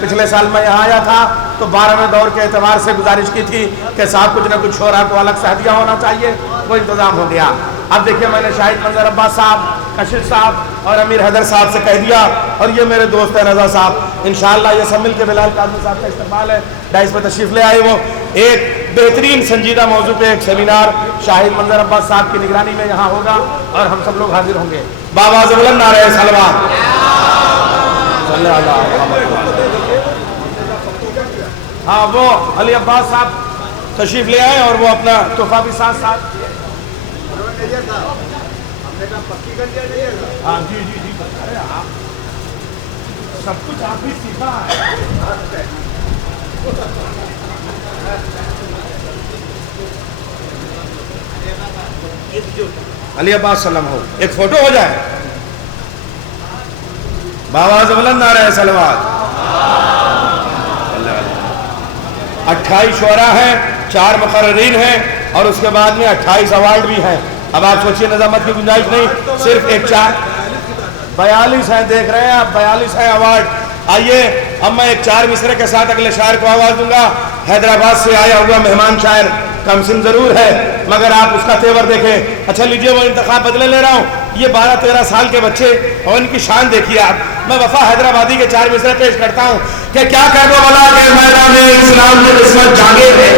پچھلے سال میں یہاں آیا تھا تو 12ویں دور کے اعتبار سے گزارش کی تھی کہ صاحب کچھ نہ کچھ شعراء کو الگ سے ہدیہ ہونا چاہیے، وہ انتظام ہو گیا۔ اب دیکھیے میں نے شاہد منظر عباس صاحب، کشش صاحب اور امیر حیدر صاحب سے کہہ دیا، اور یہ میرے دوست ہیں رضا صاحب، انشاءاللہ یہ سب مل کے بلال قادری صاحب کا استقبال ہے، ڈائس پہ تشریف لے آئے۔ وہ ایک بہترین سنجیدہ موضوع پہ ایک سیمینار شاہد منظر عباس صاحب کی نگرانی میں یہاں ہوگا اور ہم سب لوگ حاضر ہوں گے۔ بآواز بلند نعرہ صلوات۔ ہاں وہ علی عباس صاحب تشریف لے آئے اور وہ اپنا تحفہ بھی ساتھ ساتھ۔ ہاں جی جی جی، ارے آپ سب کچھ آپ بھی سیکھا ہے۔ علی عباس سلام ہو، ایک فوٹو ہو جائے۔ بآواز بلند نعرہ صلوات۔ 28 شعراء ہیں، 4 مقررین ہیں اور اس کے بعد میں 28 ایوارڈ بھی ہیں۔ اب آپ سوچئے نظامت کی گنجائش نہیں، صرف ایک 42 ہیں، دیکھ رہے ہیں آپ 42 ہیں ایوارڈ۔ آئیے اب میں ایک 4 مصرے کے ساتھ اگلے شاعر کو آواز دوں گا۔ حیدرآباد سے آیا ہوا مہمان شاعر، کم سن ضرور ہے مگر آپ اس کا تیور دیکھیں۔ اچھا لیجئے وہ انتخاب بدلے لے رہا ہوں، یہ 12-13 سال کے بچے اور ان کی شان دیکھیے آپ۔ میں وفا حیدرآبادی کے 4 مصرے پیش کرتا ہوں کہ کیا کہہ دو بلا کہ میدان اسلام کی قسمت جاگے ہے،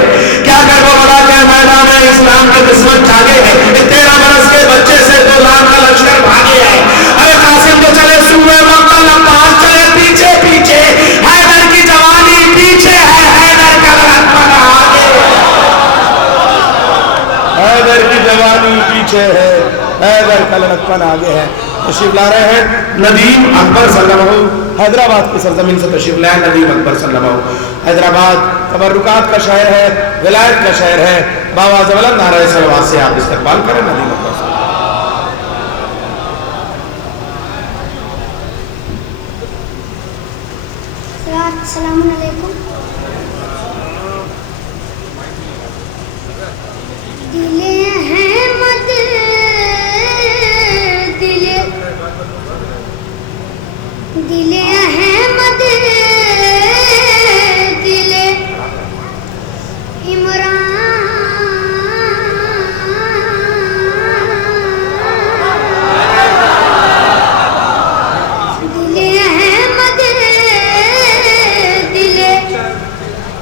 کیا کہہ دو بلا کہ میدان اسلام کی قسمت جاگے ہے، 13 برس کے بچے سے 2 لاکھ کا لشکر بھاگے ہے۔ ارے قاسم تو چلے سوئے مقتل، عباس چلے پیچھے پیچھے، حیدر کی جوانی پیچھے ہے، حیدر کا لڑکپن آگے ہے، حیدر کی جوانی پیچھے ہے، حیدر کا لڑکپن آگے ہے۔ تشریف لا رہے ہیں ندیم اکبر صلی اللہ علیہ وسلم، حیدرآباد کی سرزمین سے تشریف لائے ندیم اکبر صلی اللہ علیہ وسلم۔ حیدرآباد تبرکات کا شہر ہے، ولایت کا شہر ہے۔ بآواز بلند نعرہ صلوات سے آپ استقبال کریں ندیم اکبر صلی اللہ علیہ وسلم۔ السلام علیکم۔ دل احمد دل احمد دل عمران دل احمد دل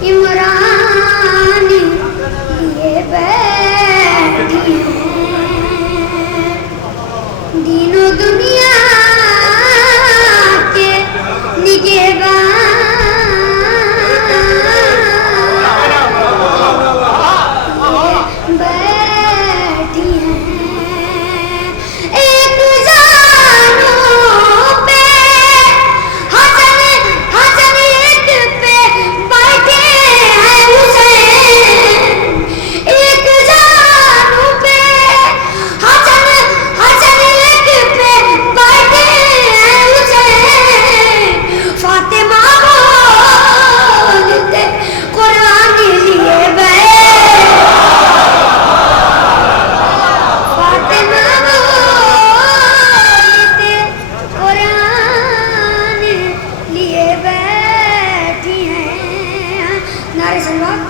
عمران یہ بیٹھی ہیں دین و دنیا کے نگہبان بیٹھی ہیں ایک زانوں پہ حسن ایک پہ بیٹھے ہیں حسین ایک زانوں پہ حسن ایک پہ بیٹھے ہیں حسین فاطمہ بولتے قرآن لیے بیٹھ فاطمہ بولتے قرآن لیے بیٹھی ہیں نعرہ صلوات۔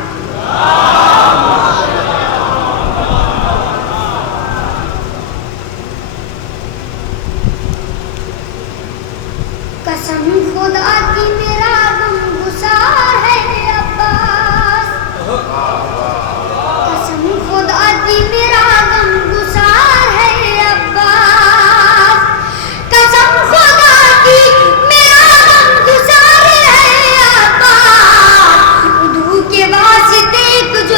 قسم خدا کی میرا غم گسار ہے عباس قسم خدا کی میرا غم گسار ہے عباس قسم خدا کی میرا غم گسار ہے عباس اردو کے واسطے ایک جو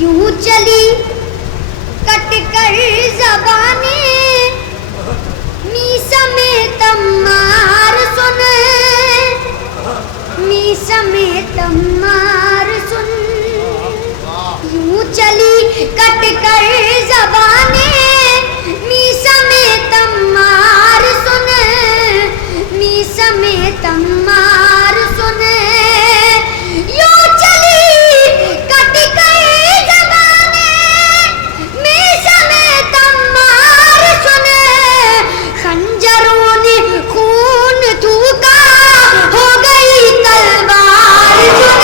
یوں چلی کٹ کر زبانیں میسم تمار سن، میسم تمار سن، یوں چلی کٹ کر زبانیں میسم تمار سن، میسم تمار سن، یوں چلی کٹ کر زبانیں میسم تمار سن، خنجروں نے خون تھوکا ہو گئی تلوار سن،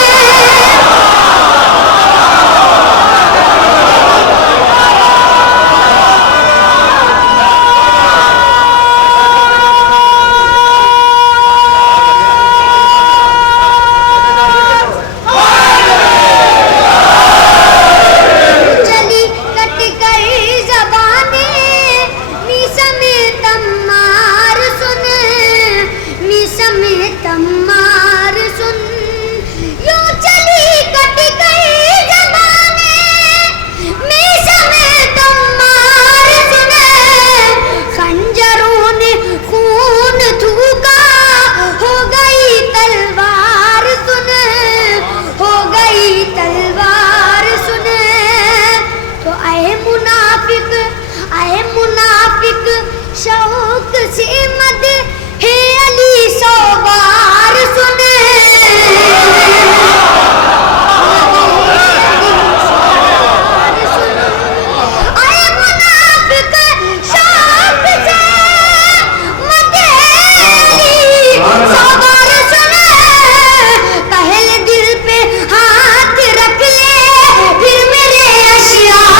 چلی کٹ کر زبانیں میسم تمار سن، میسم تمار سن، یوں چلی کٹ کر زبانیں میسم تمار سن، خنجروں نے خون تھوکا ہو گئی تلوار سن، ہو گئی تلوار سن، تو اے منافق، اے منافق شوق سے مد ہے علی 100 بار سن، اے منافق شوق سے مد ہے علی 100 بار سن، پہلے دل پہ ہاتھ رکھ لے پھر میرے اشعار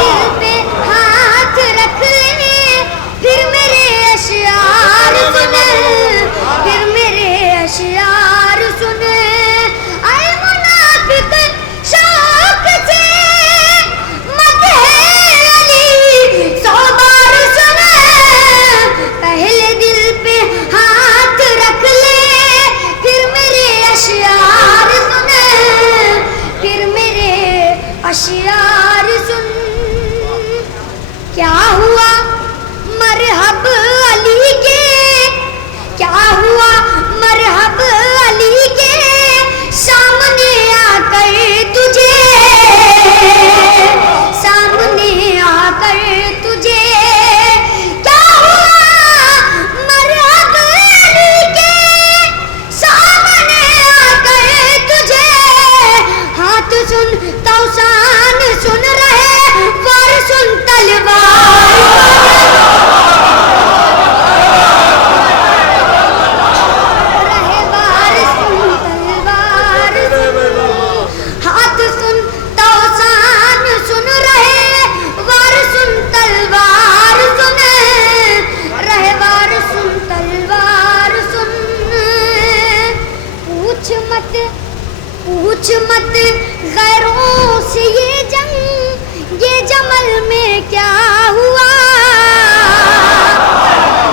دل پہ ہاتھ رکھ لے پھر میرے اشعار سن، پھر میرے اشعار سن، اے منافق شوق سے مد ہے علی 100 بار سن، پہلے دل پہ ہاتھ رکھ لے پھر میرے اشعار سن، پھر میرے اشعار سن، کیا ہوا مرحب علی کے، کیا ہوا مرحب علی کے سامنے آ کر تجھے، سامنے آ کر تجھے، کیا ہوا مرحب علی کے سامنے آ کر تجھے، ہاتھ سن توسان سن رہے وار سن تلوار رہے وار سن تلوار سن، ہاتھ سن توسان سن رہے وار سن تلوار سن، رہے وار سن تلوار سن، پوچھ مت، پوچھ مت غیروں سے یہ جنگ، یہ جمل میں کیا ہوا،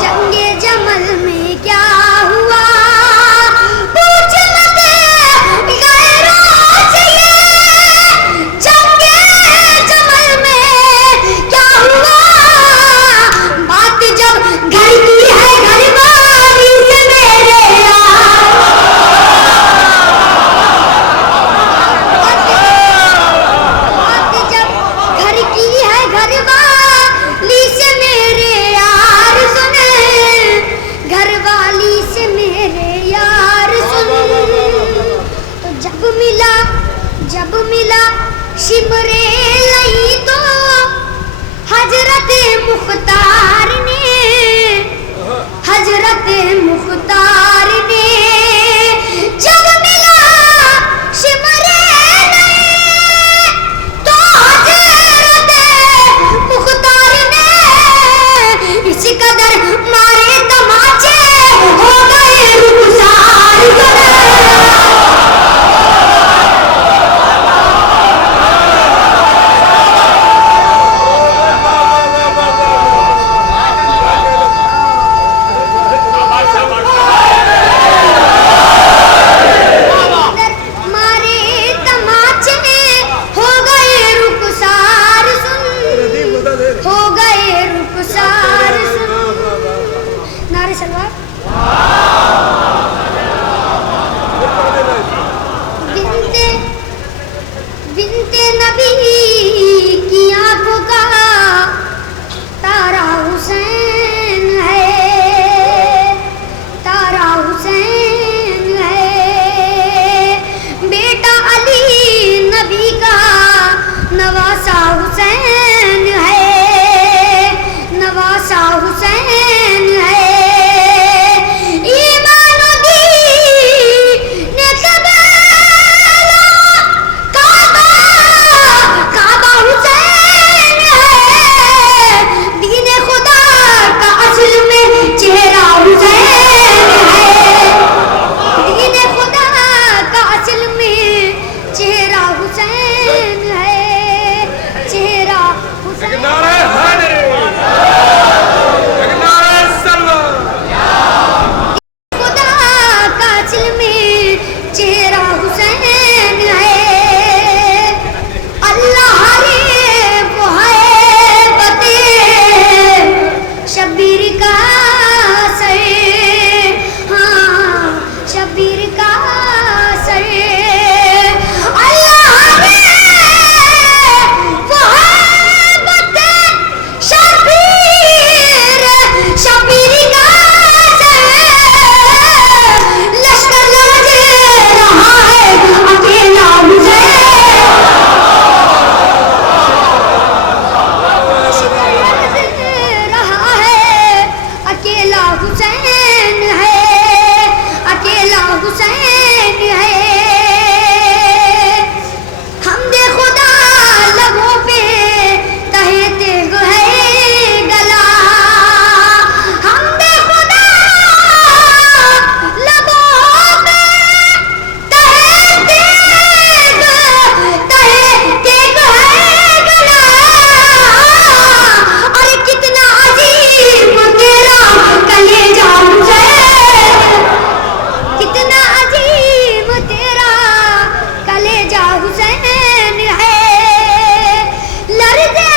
جنگ جمل میں کیا ہوا، پوچھ مت غیروں سے یہ جنگ جمل میں کیا ہوا، بات جب گھر کی ہے گھر والی سے میرے یار، بات جب گھر کی ہے گھر والی سے میرے یار سن، گھر والی سے میرے یار سن، تو جب ملا، جب ملا شمرے لئی تو حضرت مختار نے، حضرت مختار نے، جب ملا شمرے لئی تو حضرت مختار نے، اس قدر مارے تماچے ہو گئے رخسار سن، نواسا حسین ہے، نواسا حسین ہے، ایمان و دین قبیلہ کعبہ، کعبہ حسین ہے، دین خدا کا اصل میں چہرہ حسین ہے، دین خدا کا اصل میں چہرہ حسین ہے، چہرہ حسین خدا کا اصل میں چہرہ حسین ہے، اللہ ہے وہ ہے بتے شبیر کا سر، ہاں شبیر کا سر، اللہ ہے وہ ہے بتے شبیر، شبیر کا سر، لشکر لڑ رہا ہے اکیلا حسین، رہا ہے اکیلا حسین ہے، اکیلا حسین ہے، حمد خدا لبوں پہ کہتے ہوئے گلا، حمد خدا لبوں پہ کہتے ہوئے گلا، اور کتنا عظیم تیرا کلیجہ حسین، کتنا عظیم تیرا کلیجہ حسین ہے، لرزے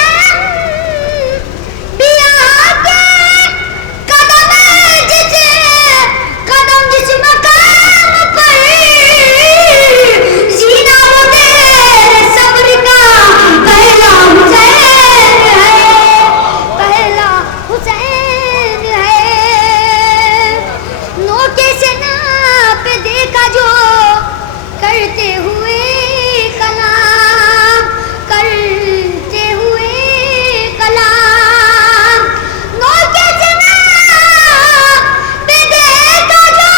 بیا کے قدم جس مقام پر، زینہ وہ تیرے صبر کا پہلا حسین ہے، پہلا حسین ہے، نوکے سے ناپ دیکھا جو کرتے ہوئے کلام، کرتے ہوئے کلام، نوکے سے ناپ دیکھا جو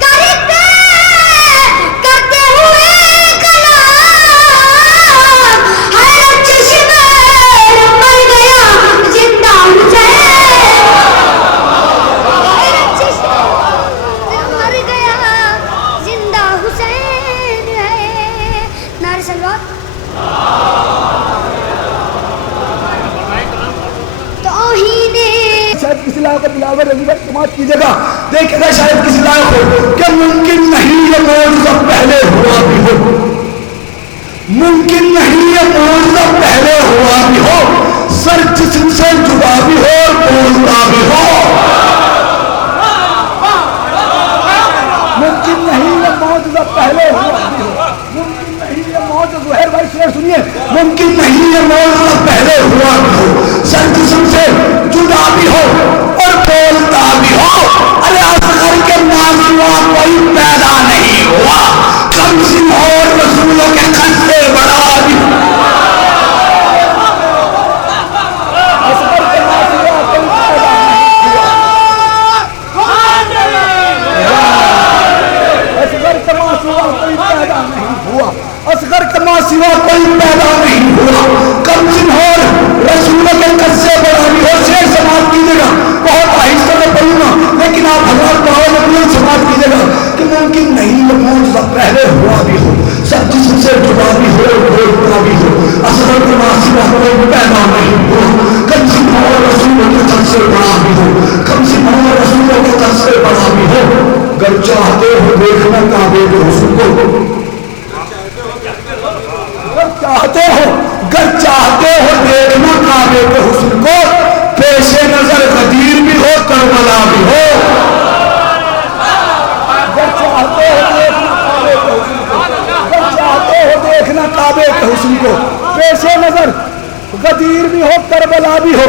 کرتے ہوئے کلام، حیرت چشم مر گیا زندہ حسین، حیرت چشم مر گیا زندہ حسین ہے، نعرہ صلوات، توہین شاید کسی لائق کو بلاور رضی بات سماعت کیجیے گا، دیکھے گا شاید کسی لائق ہو کہ ممکن نہیں یہ معجزہ پہلے ہوا بھی ہو، ممکن نہیں یہ معجزہ پہلے ہوا بھی ہو، سر جسم سے جدا بھی ہو اور بولتا بھی ہو، ممکن نہیں یہ معجزہ پہلے ہوا بھی ہو، ممکن نہیں یہ معجزہ، زہیر بھائی شعر سنیے، ممکن نہیں یہ معجزہ پہلے ہوا بھی ہو، سر جسم سے جدا بھی ہو اور بولتا بھی ہو، ارے اصغر کے نام سوا کوئی پیدا نہیں ہوا، کم سن اور رسولوں کے خط سے بڑا بھی ہو، اصغر کے نام سوا کوئی پیدا نہیں ہوا، اصغر کے نام سوا کوئی پیدا نہیں ہوا، اصغر کے نام سوا کوئی پیدا نہیں ہوا، کم سن اور رسولوں کے خط سے بڑا بھی ہو، شعر سماعت کیجیے گا، بہت آہستہ میں پڑھوں گا لیکن آپ حضرات پڑھو نبیوں سماعت کیجیے گا کہ ممکن نہیں یہ معجزہ پہلے ہوا بھی ہو، سب جسم سے جدا بھی ہو اور بولتا بھی ہو، اصغر کے نام سوا کوئی پیدا نہیں ہوا، کم سن اور رسولوں کے خط سے بڑا بھی ہو، کم سن اور رسولوں کے خط سے بڑا بھی ہو، گر چاہتے ہو دیکھنا کعبے کے حسن کو، گر چاہتے ہو دیکھنا کعبے کے حسن کو، پیش نظر غدیر بھی ہو کربلا بھی ہو، گر چاہتے ہو دیکھنا کعبے کے حسن کو، گر چاہتے ہو دیکھنا کعبے کے حسن کو، پیش نظر غدیر بھی ہو کربلا بھی ہو،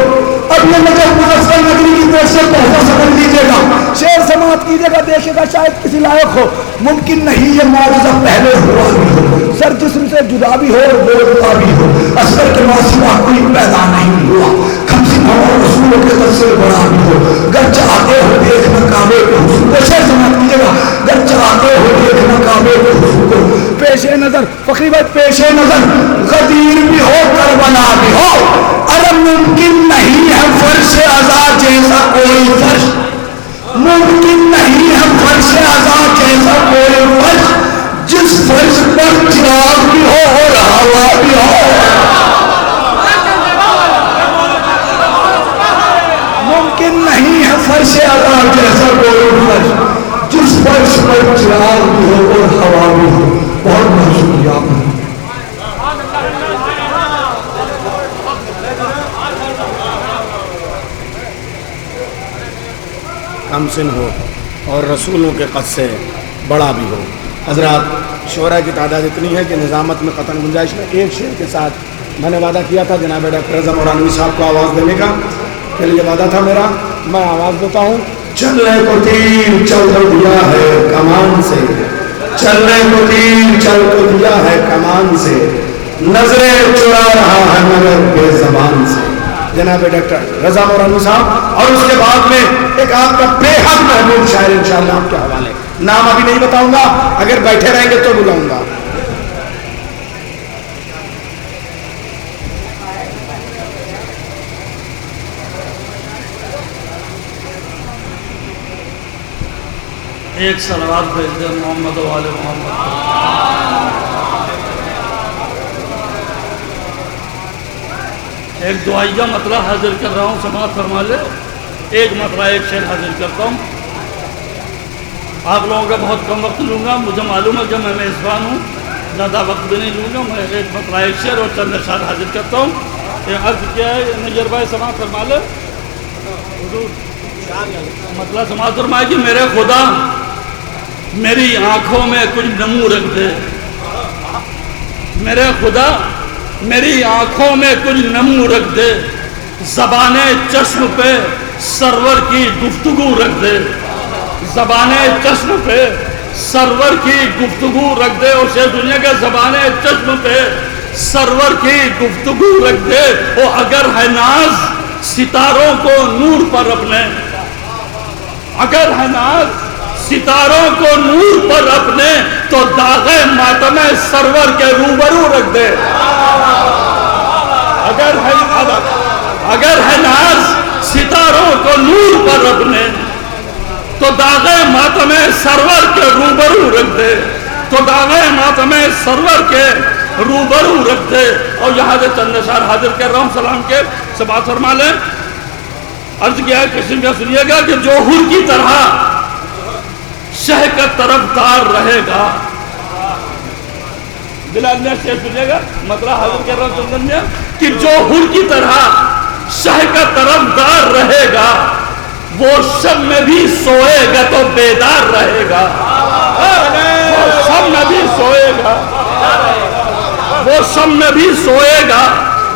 اب یہ نجف مظفر نگری کی طرف سے تحفہ سمجھ لیجیے گا، شعر سماعت کیجیے گا، دیکھے گا شاید کسی لائق ہو۔ ممکن نہیں یہ معجزہ پہلے ہوا بھی ہو، سر جسم سے جدا بھی ہو اور بولتا بھی ہو، اصغر کے ماں سوا کوئی پیدا نہیں ہوا، کھمسن ہو اور رسولوں کے قد سے بڑا بھی ہو، گر چاہتے ہو دیکھنا کعبے کے حسن کو، شعر سماعت کیجیے گا، گر چاہتے ہو دیکھنا کعبے کے حسن کو، پیش نظر فقری بھائی پیش نظر غدیر بھی ہو کربلا بھی ہو، ارے ممکن نہیں ہے فرش عزا جیسا کوئی فرش، ممکن نہیں ہے فرش عزا جیسا کوئی فرش، جس فرش پر چراغ بھی ہو اور ہوا بھی ہو، ممکن نہیں ہے فرش عزا جیسا کوئی فرش، جس فرش پر چراغ بھی ہو اور ہوا بھی ہو۔ بہت بہت شکریہ آپ نے۔ کم سن ہو اور رسولوں کے قد سے بڑا بھی ہو۔ حضرات شعراء کی تعداد اتنی ہے کہ نظامت میں قطعاً گنجائش میں ایک شعر کے ساتھ میں نے وعدہ کیا تھا جناب ڈاکٹر رضا مورانوی صاحب کو آواز دینے کا، کہ یہ وعدہ تھا میرا، میں آواز دیتا ہوں۔ چلنے کو تیر چل تو دیا ہے کمان سے، چلنے کو تیر چل تو دیا ہے کمان سے، نظریں چرا رہا ہے مگر بے زبان سے، جناب ڈاکٹر رضا مورانوی صاحب۔ اور اس کے بعد میں ایک آپ کا بے حد محبوب شاعر انشاءاللہ آپ کے حوالے، نام ابھی نہیں بتاؤں گا، اگر بیٹھے رہیں گے تو بلاؤں گا۔ ایک صلوات بھیج دیں محمد و آل محمد۔ ایک دعائیہ مطلع حاضر کر رہا ہوں، سماعت فرما لے۔ ایک مطلع ایک شعر حاضر کرتا ہوں، آپ لوگوں کا بہت کم وقت لوں گا، مجھے معلوم ہے کہ میں میزبان ہوں، زیادہ وقت بھی نہیں لوں گا، میں ایک مطلع ایک شعر اور چند اشعار حاضر کرتا ہوں۔ یہ عرض کیا ہے نجر بھائی سماعت فرما لے، مطلع سماعت فرمائے کہ میرے خدا میری آنکھوں میں کچھ نمو رکھ دے، میرے خدا میری آنکھوں میں کچھ نمو رکھ دے، زبان چشم پہ سرور کی گفتگو رکھ دے، زبان چشم پہ سرور کی گفتگو رکھ دے، اور شیخ دنیا کا زبان چشم پہ سرور کی گفتگو رکھ دے، اور اگر ہے ناز ستاروں کو نور پر اپنے، اگر ہے ناز ستاروں کو نور پر اپنے، تو داغ ماتم سرور کے روبرو رکھ دے، اگر ہے ناز ستاروں کو نور پر اپنے، تو داغ ماتم سرور کے روبرو رکھ دے، تو داغ ماتم سرور کے روبرو رکھ دے۔ اور یہاں سے چند اشعار حاضر کر رہا ہوں سلام کے، سماعت فرما لیں۔ عرض کیا ہے قسم کا سنیے گا کہ جو حور کی طرح شہ کا طرفدار رہے گا، بلال میں شعر سنیے گا، مطلع حاضر کر رہا ہوں چندن میں، کہ جو حور کی طرح شہ کا طرفدار رہے گا، وہ شب میں بھی سوئے گا تو بیدار رہے گا، وہ شب میں بھی سوئے گا، وہ شب میں بھی سوئے گا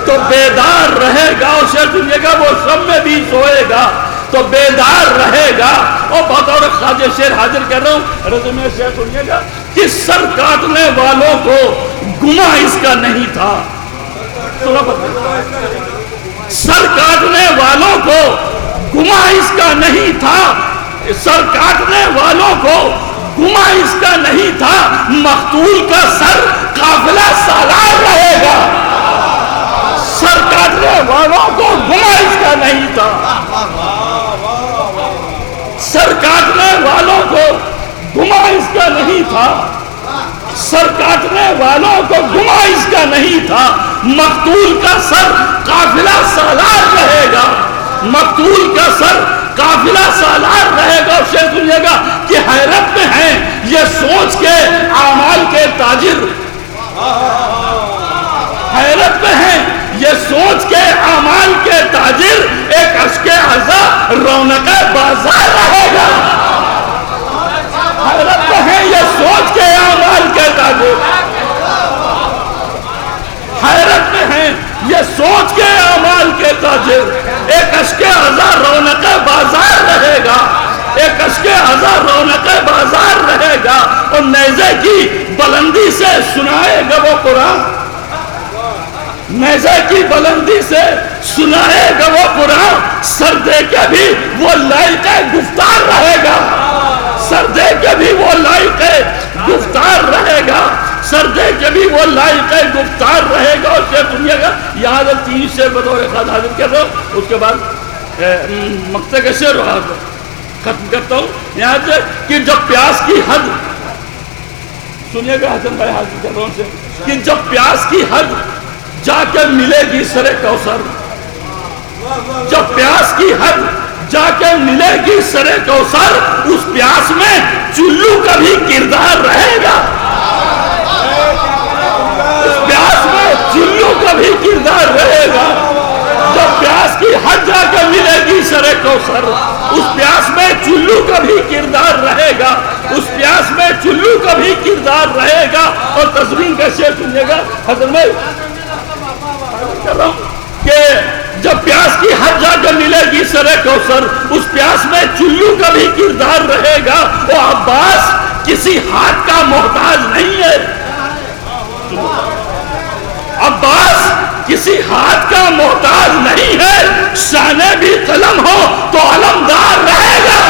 تو بیدار رہے گا، اور شعر سنیے گا، وہ شب میں بھی سوئے گا تو بیدار رہے گا۔ اور بہت اور خواجہ شعر حاضر کر رہا ہوں، رزمے شعر سنیے گا کہ سر کاٹنے والوں کو گناہ اس کا نہیں تھا، سر کاٹنے والوں کو گناہ اس کا نہیں تھا، سر کاٹنے والوں کو گناہ اس کا نہیں تھا، مقتول کا سر قافلہ سالار رہے گا، سر کاٹنے والوں کو گناہ اس کا نہیں تھا، سر کاٹنے والوں کو گناہ اس کا نہیں تھا، سر کاٹنے والوں کو گناہ اس کا نہیں تھا، مقتول کا سر قافلہ سالار رہے گا، مقتول کا سر قافلہ سالار رہے گا۔ اور شیخ سنیے گا کہ حیرت میں ہیں یہ سوچ کے اعمال کے تاجر، حیرت میں ہیں یہ سوچ کے اعمال کے تاجر، ایک اشک عزا رونق بازار رہے گا، حیرت میں ہیں یہ سوچ کے اعمال کے تاجر، حیرت میں ہیں یہ سوچ کے اعمال کے تاجر، ایک اشک ہزار رونق بازار رہے گا، ایک اشک ہزار رونق بازار رہے گا، اور نیزے کی بلندی سے سنائے گا وہ قرآن، نیزے کی بلندی سے سنائے گا وہ قرآن، سر دے کے بھی وہ لائق گفتار رہے گا، سر دے کے بھی وہ لائق گفتار رہے گا، سر دے کے بھی وہ لائق گفتار رہے گا۔ اور شیخ سنیے گا، یہاں سے 3 شعر بطور خاص حاضر کر رہا ہوں، اس کے بعد مقطع کے شعر ختم کرتا ہوں یہاں سے کہ جب پیاس کی حد، سنیے گا حسن بھائی حاضر کر رہا ہوں سے، کہ جب پیاس کی حد جا کے ملے گی سر کوثر، جب پیاس کی حد جا کے ملے گی سر کوثر، اس پیاس میں چلو کا بھی کردار رہے گا، اس پیاس میں چلو کا بھی کردار رہے گا، جب پیاس کی حد جا کے ملے گی سر کوثر، اس پیاس میں چلو کا بھی کردار رہے گا، اس پیاس میں چلو کا بھی کردار رہے گا۔ اور تزمین کا شعر سنیے گا حضرت میں کر رہا ہوں کہ جب پیاس کی حد جا کے ملے گی سر کوثر، اس پیاس میں چلو کا بھی کردار رہے گا، وہ عباس کسی ہاتھ کا محتاج نہیں ہے، عباس کسی ہاتھ کا محتاج نہیں ہے، شانے بھی قلم ہو تو علمدار رہے گا۔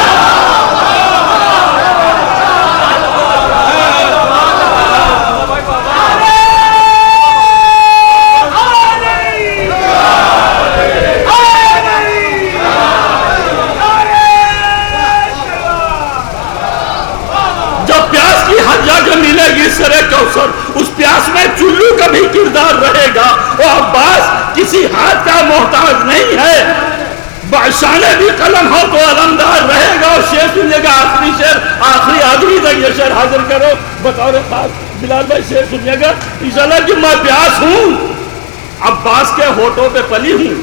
ملے گی سر کوثر، اس پیاس میں چلو کا بھی کردار رہے گا، وہ عباس کسی ہاتھ کا محتاج نہیں ہے، بادشاہ بھی قلم ہو تو علمدار رہے گا۔ اور شعر سنیے گا، آخری شعر، آخری آدمی تک یہ شعر حاضر کرو بطور خاص بلال بھائی، شعر سنیے گا انشاءاللہ کہ میں پیاس ہوں، عباس کے ہونٹوں پہ پلی ہوں،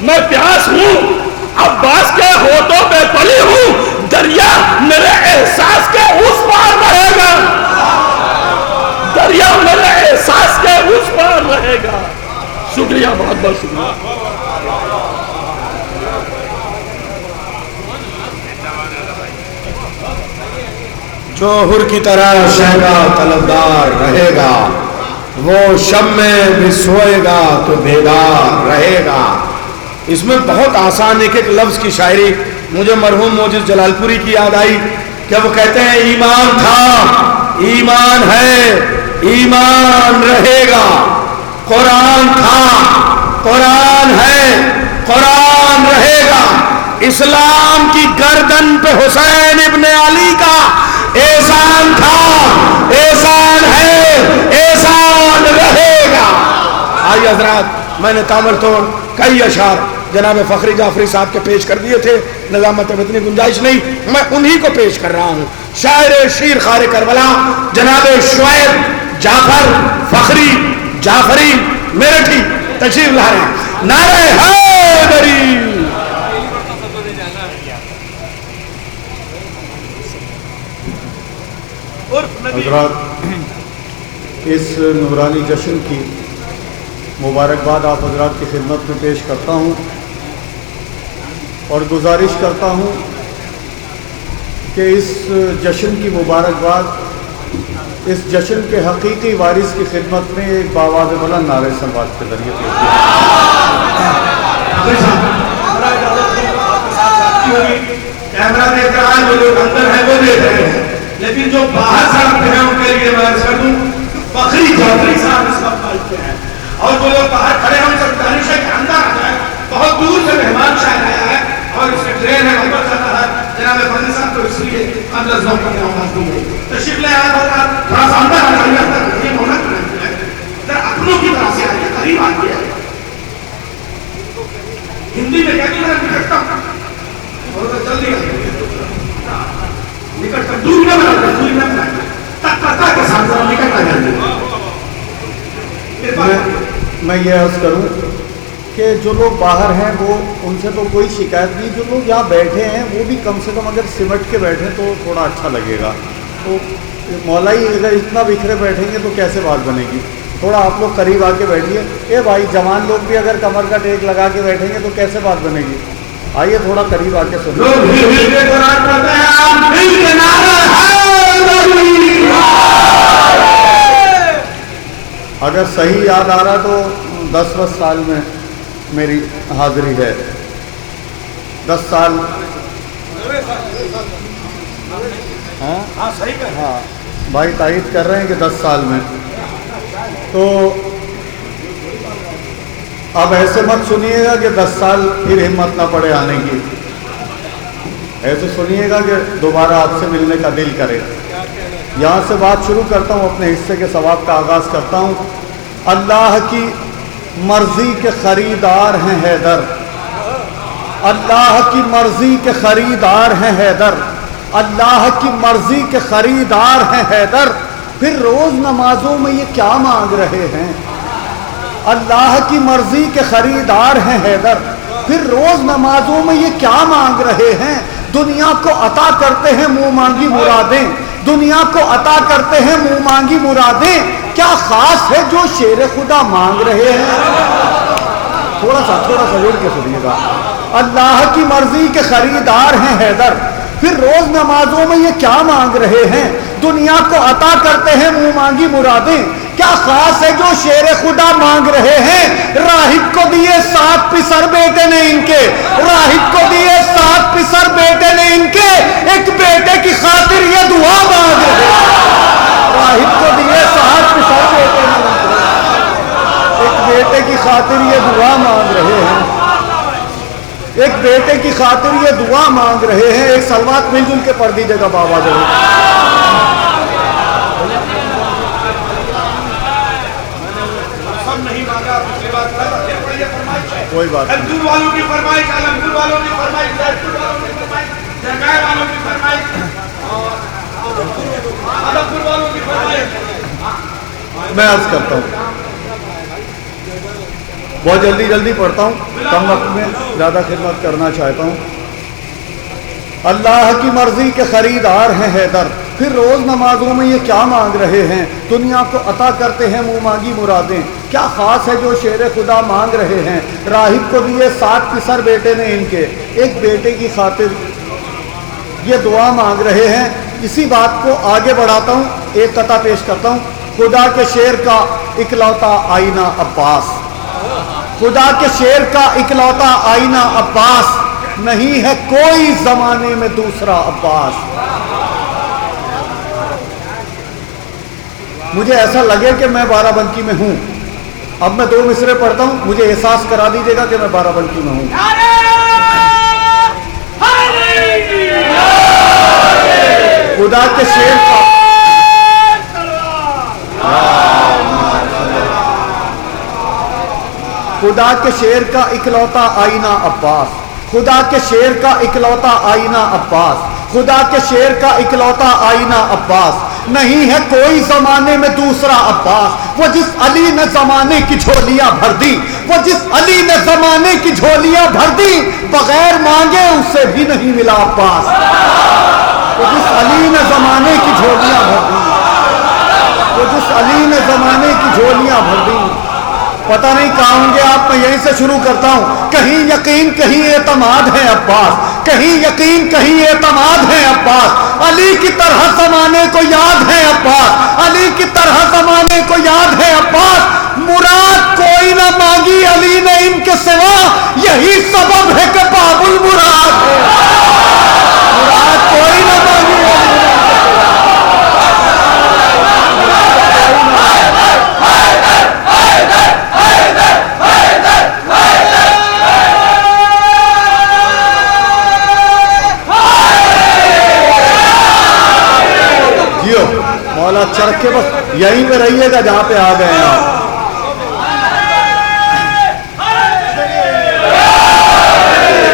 میں پیاس ہوں، عباس کے ہونٹوں پہ پلی ہوں، دریا میرے احساس کے اس پار رہے گا، دریا میرے احساس کے اس پار رہے گا۔ شکریہ، بہت بہت شکریہ۔ جو حر کی طرح شہگا طلبدار رہے گا، وہ شب میں بھی سوئے گا تو بیدار رہے گا۔ اس میں بہت آسان ایک ایک لفظ کی شاعری مجھے مرحوم موجز جلال پوری کی یاد آئی کہ وہ کہتے ہیں ایمان تھا، ایمان ہے، ایمان رہے گا، قرآن تھا، قرآن ہے، قرآن رہے گا، اسلام کی گردن پہ حسین ابن علی کا احسان تھا، احسان ہے، احسان رہے گا۔ آئیے حضرات، میں نے تامل توڑ کئی اشعار جناب فخری جعفری صاحب کے پیش کر دیے تھے، نظامت میں اتنی گنجائش نہیں، میں انہی کو پیش کر رہا ہوں۔ شاعر شیر خار کربلا جناب شعیب جعفر فخری جعفری میرٹھی تشریف لا رہے ہیں۔ نعرہ حیدری۔ حضرات، اس نورانی جشن کی مبارکباد آپ حضرات کی خدمت میں پیش کرتا ہوں اور گزارش کرتا ہوں کہ اس جشن کی مبارکباد اس جشن کے حقیقی وارث کی خدمت میں ایک باواز بلند نعرہ سماعت کے ذریعے پیش کیمرہ دیکھ رہا ہے، وہ جو اندر ہے وہ دیکھ رہے ہیں، لیکن جو باہر سڑک پہ ہیں ان کے لیے میں عرض کر دوں فخری جعفری صاحب اس وقت مائک پہ ہیں، اور جو لوگ باہر کھڑے ہیں ان سے گزارش ہے کہ اندر آ جائیں، بہت دور سے مہمان شاید آیا ہے اور اس سے ٹرین ہے واپس جاتا ہے، جناب فضل صاحب تو اس لیے اندر ذوق کرنے آواز دی گئی، تشریف لے آیا حضرات، تھوڑا سا اندر آ جائیے، اندر یہ ہونا ہے ذرا اپنوں کی طرح سے آئیے، قریب آئیے، ہندی میں کہتی ہے نکٹتا اور تو جلدی آئیے، نکٹتا دور میں بنا دور میں بنا تک پتا کے ساتھ ذرا نکٹتا جائیے۔ میں یہ عرض کروں کہ جو لوگ باہر ہیں وہ ان سے تو کوئی شکایت نہیں، جو لوگ یہاں بیٹھے ہیں وہ بھی کم سے کم اگر سمٹ کے بیٹھیں تو تھوڑا اچھا لگے گا، تو مولائی اگر اتنا بکھرے بیٹھیں گے تو کیسے بات بنے گی، تھوڑا آپ لوگ قریب آ کے بیٹھیے. اے بھائی جوان لوگ بھی اگر کمر کا ٹیک لگا کے بیٹھیں گے تو کیسے بات بنے گی؟ آئیے تھوڑا قریب آ کے سنیے. لوگ ہل کے قرآن پڑھتے ہیں، آپ مل کے نعرہ حیدری. اگر صحیح یاد آ رہا تو 10 سال میں میری حاضری ہے. 10 سال. ہاں بھائی تائید کر رہے ہیں کہ 10 سال میں. تو اب ایسے مت سنیے گا کہ 10 سال پھر ہمت نہ پڑے آنے کی. ایسے سنیے گا کہ دوبارہ آپ سے ملنے کا دل کرے. یہاں سے بات شروع کرتا ہوں، اپنے حصے کے ثواب کا آغاز کرتا ہوں. اللہ کی مرضی کے خریدار ہیں حیدر. اللہ کی مرضی کے خریدار ہیں حیدر. اللہ کی مرضی کے خریدار ہیں حیدر. پھر روز نمازوں میں یہ کیا مانگ رہے ہیں؟ اللہ کی مرضی کے خریدار ہیں حیدر. پھر روز نمازوں میں یہ کیا مانگ رہے ہیں؟ دنیا کو عطا کرتے ہیں منہ مانگی مرادیں. دنیا کو عطا کرتے ہیں منہ مانگی مرادیں. کیا خاص ہے جو شیر خدا مانگ رہے ہیں؟ تھوڑا سا جوڑ کے سنیے گا. اللہ کی مرضی کے خریدار ہیں حیدر. پھر روز نمازوں میں یہ کیا مانگ رہے ہیں؟ دنیا کو عطا کرتے ہیں منہ مانگی مرادیں. کیا خاص ہے جو شیر خدا مانگ رہے ہیں؟ راہب کو دیے 7 پسر بیٹے نے ان کے. راہب کو دیے 7 پسر بیٹے نے ان کے. ایک بیٹے کی خاطر یہ دعا مانگ رہے ہیں. راہب کو دیے 7 پسر بیٹے نے ان کے. ایک بیٹے کی خاطر یہ دعا مانگ رہے ہیں. ایک بیٹے کی خاطر یہ دعا مانگ رہے ہیں. ایک سلوات مل جل کے پڑھ دیجیے گا بابا ضرور. کوئی بات نہیں. الدور والوں کی فرمائش، علمپور والوں کی فرمائش، زیدپور والوں کی فرمائش، جرگائے والوں کی فرمائش، علمپور والوں کی فرمائش. میں عرض کرتا ہوں، بہت جلدی پڑھتا ہوں، کم وقت میں زیادہ خدمت کرنا چاہتا ہوں. اللہ کی مرضی کے خریدار ہیں حیدر. پھر روز نمازوں میں یہ کیا مانگ رہے ہیں؟ دنیا کو عطا کرتے ہیں منہ مانگی مرادیں. کیا خاص ہے جو شیر خدا مانگ رہے ہیں؟ راہب کو دیے 7 پسر بیٹے نے ان کے. ایک بیٹے کی خاطر یہ دعا مانگ رہے ہیں. اسی بات کو آگے بڑھاتا ہوں، ایک قطعہ پیش کرتا ہوں. خدا کے شیر کا اکلوتا آئینہ عباس. خدا کے شیر کا اکلوتا آئینہ عباس. نہیں ہے کوئی زمانے میں دوسرا عباس. مجھے ایسا لگے کہ میں بارہ بنکی میں ہوں. اب میں 2 مصرے پڑھتا ہوں، مجھے احساس کرا دیجیے گا کہ میں بارہ بنکی میں ہوں. خدا کے شیر کا خدا کے شیر کا اکلوتا آئینہ عباس. خدا کے شیر کا اکلوتا آئینہ عباس. خدا کے شیر کا اکلوتا آئینہ عباس. نہیں ہے کوئی زمانے میں دوسرا عباس. وہ جس علی نے زمانے کی جھولیاں بھر دی، وہ جس علی نے زمانے کی جھولیاں بھر دی، بغیر مانگے اس سے بھی نہیں ملا عباس. وہ جس علی نے زمانے کی جھولیاں بھر دی، وہ جس علی نے زمانے کی جھولیاں بھر دی. پتہ نہیں کہاں ہوں گے آپ. میں یہیں سے شروع کرتا ہوں. کہیں یقین کہیں اعتماد ہے عباس. کہیں یقین کہیں اعتماد ہے عباس. علی کی طرح زمانے کو یاد ہے عباس. علی کی طرح زمانے کو یاد ہے عباس. مراد کوئی نہ مانگی علی نے ان کے سوا، یہی سبب ہے کہ باب المراد ہے. مراد کوئی نہ مانگی علی نے. مولا چرخ کے بس یہیں پہ رہیے گا جہاں پہ آ گئے ہیں آپ.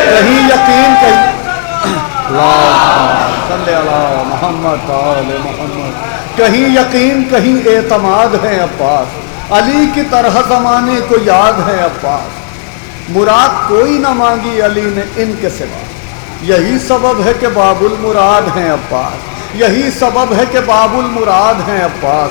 کہیں یقین کہیں صلی اللہ محمد آل محمد. کہیں یقین کہیں اعتماد ہے عباس. علی کی طرح زمانے کو یاد ہے عباس. مراد کوئی نہ مانگی علی نے ان کے سوا، یہی سبب ہے کہ باب المراد ہیں عباس. یہی سبب ہے کہ باب المراد ہیں عباس.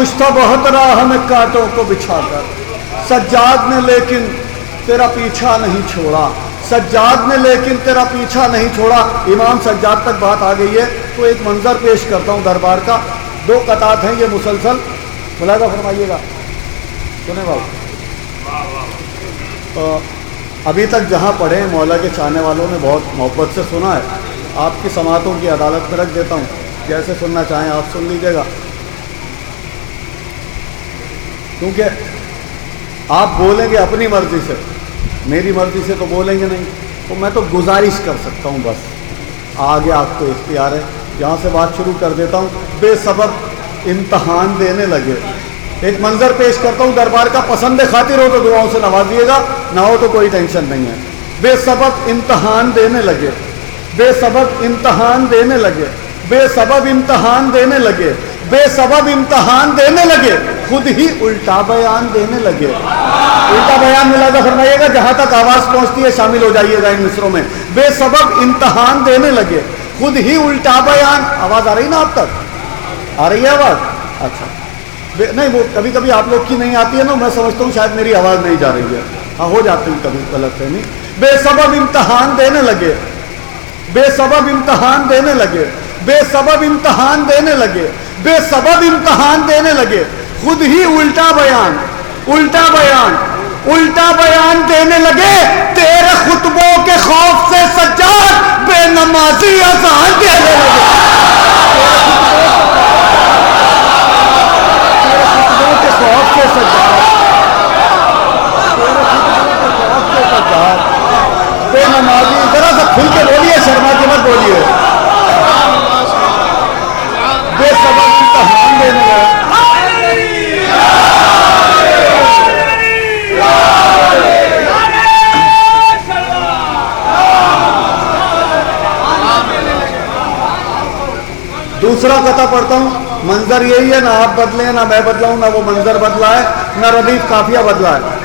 خوش تھا بہت راہ میں کانٹوں کو بچھا کر، سجاد نے لیکن تیرا پیچھا نہیں چھوڑا، سجاد نے لیکن تیرا پیچھا نہیں چھوڑا۔ امام سجاد تک بات آ گئی ہے تو ایک منظر پیش کرتا ہوں دربار کا، 2 قطعات ہیں یہ مسلسل، ملاحظہ فرمائیے گا، سنیں بھائی۔ ابھی تک جہاں پڑھے مولا کے چاہنے والوں نے بہت محبت سے سنا ہے، آپ کی سماعتوں کی عدالت میں رکھ دیتا ہوں، جیسے سننا چاہیں آپ سن لیجیے گا، کیونکہ آپ بولیں گے اپنی مرضی سے، میری مرضی سے تو بولیں گے نہیں، تو میں تو گزارش کر سکتا ہوں، بس آگے آپ کو اختیار ہے۔ یہاں سے بات شروع کر دیتا ہوں۔ بے سبب امتحان دینے لگے، ایک منظر پیش کرتا ہوں دربار کا، پسند خاطر ہو تو دعاؤں سے نوازیے گا، نہ ہو تو کوئی ٹینشن نہیں ہے۔ بے سبب امتحان دینے لگے، بے سبب امتحان دینے لگے، بے سبب امتحان دینے لگے، بے سبب امتحان دینے لگے، خود ہی الٹا بیان دینے لگے۔ الٹا بیان ملاحظہ فرمائیے گا، جہاں تک آواز پہنچتی ہے شامل ہو جائیے گا ان مصروں میں۔ بے سبب امتحان دینے لگے، خود ہی الٹا بیان۔ آواز آ رہی نا آپ تک؟ آ رہی ہے آواز؟ اچھا نہیں، وہ کبھی کبھی آپ لوگ کی نہیں آتی ہے نا، میں سمجھتا ہوں شاید میری آواز نہیں جا رہی ہے، ہاں ہو جاتی ہے کبھی غلط فہمی۔ بے سبب امتحان دینے لگے، بے سبب امتحان دینے لگے، بے سبب امتحان دینے لگے، بے سبب امتحان دینے لگے، خود ہی الٹا بیان، الٹا بیان، الٹا بیان دینے لگے، تیرے خطبوں کے خوف سے سجاد بے نمازی اذان دینے لگے۔ بے نمازی، ذرا سا کھل کے بولیے، شرما کے مت بولیے۔ بے سبب امتحان دینے لگے، دوسرا قطعہ پڑھتا ہوں، منظر یہی ہے، نہ آپ بدلے نہ میں بدلا ہوں، نہ وہ منظر بدلا ہے، نہ ردیف قافیہ بدلا ہے۔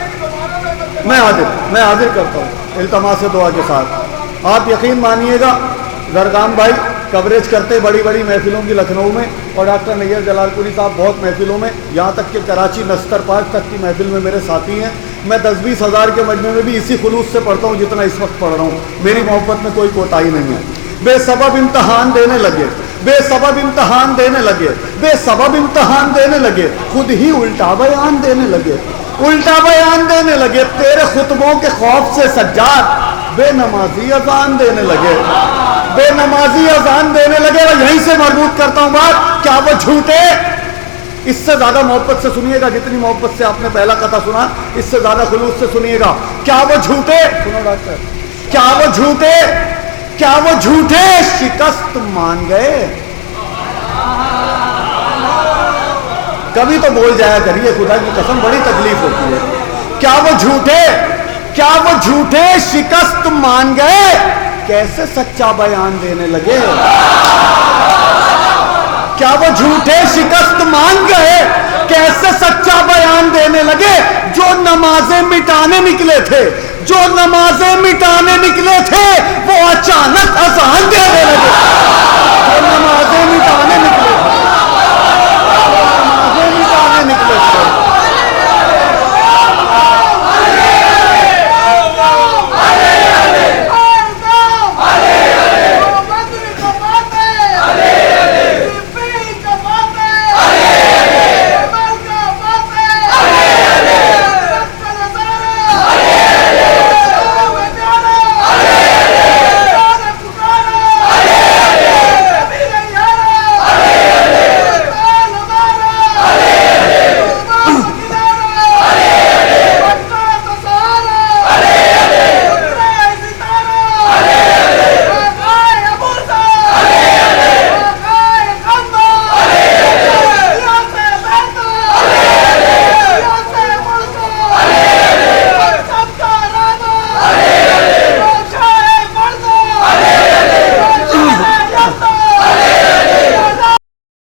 میں حاضر کرتا ہوں التماس دعا کے ساتھ۔ آپ یقین مانیے گا، زرگام بھائی کوریج کرتے بڑی بڑی محفلوں کی لکھنؤ میں، اور ڈاکٹر نیئر جلال پوری صاحب بہت محفلوں میں، یہاں تک کہ کراچی نستر پارک تک کی محفل میں میرے ساتھی ہیں۔ میں 10-20 ہزار کے مجمع میں بھی اسی خلوص سے پڑھتا ہوں جتنا اس وقت پڑھ رہا ہوں، میری محبت میں کوئی کوتاہی نہیں ہے۔ بے سبب امتحان دینے لگے، بے سبب امتحان دینے لگے، بے سبب امتحان دینے لگے، خود ہی الٹا بیان دینے لگے، الٹا بیان دینے لگے، تیرے خطبوں کے خوف سے سجاد بے نمازی اذان دینے لگے، بے نمازی اذان دینے لگے۔ اور یہیں سے مربوط کرتا ہوں بات، کیا وہ جھوٹے؟ اس سے زیادہ محبت سے سنیے گا، جتنی محبت سے آپ نے پہلا قطعہ سنا، اس سے زیادہ خلوص سے سنیے گا۔ کیا وہ جھوٹے، سنو ڈاکٹر، کیا وہ جھوٹے، کیا وہ جھوٹے شکست مان گئے؟ کبھی تو بول جایا کریے، خدا کی قسم بڑی تکلیف ہوتی ہے۔ کیا وہ جھوٹے، کیا وہ جھوٹے شکست مان گئے، کیسے سچا بیان دینے لگے؟ کیا وہ جھوٹے شکست مان گئے، کیسے سچا بیان دینے لگے؟ جو نمازیں مٹانے نکلے تھے، جو نمازیں مٹانے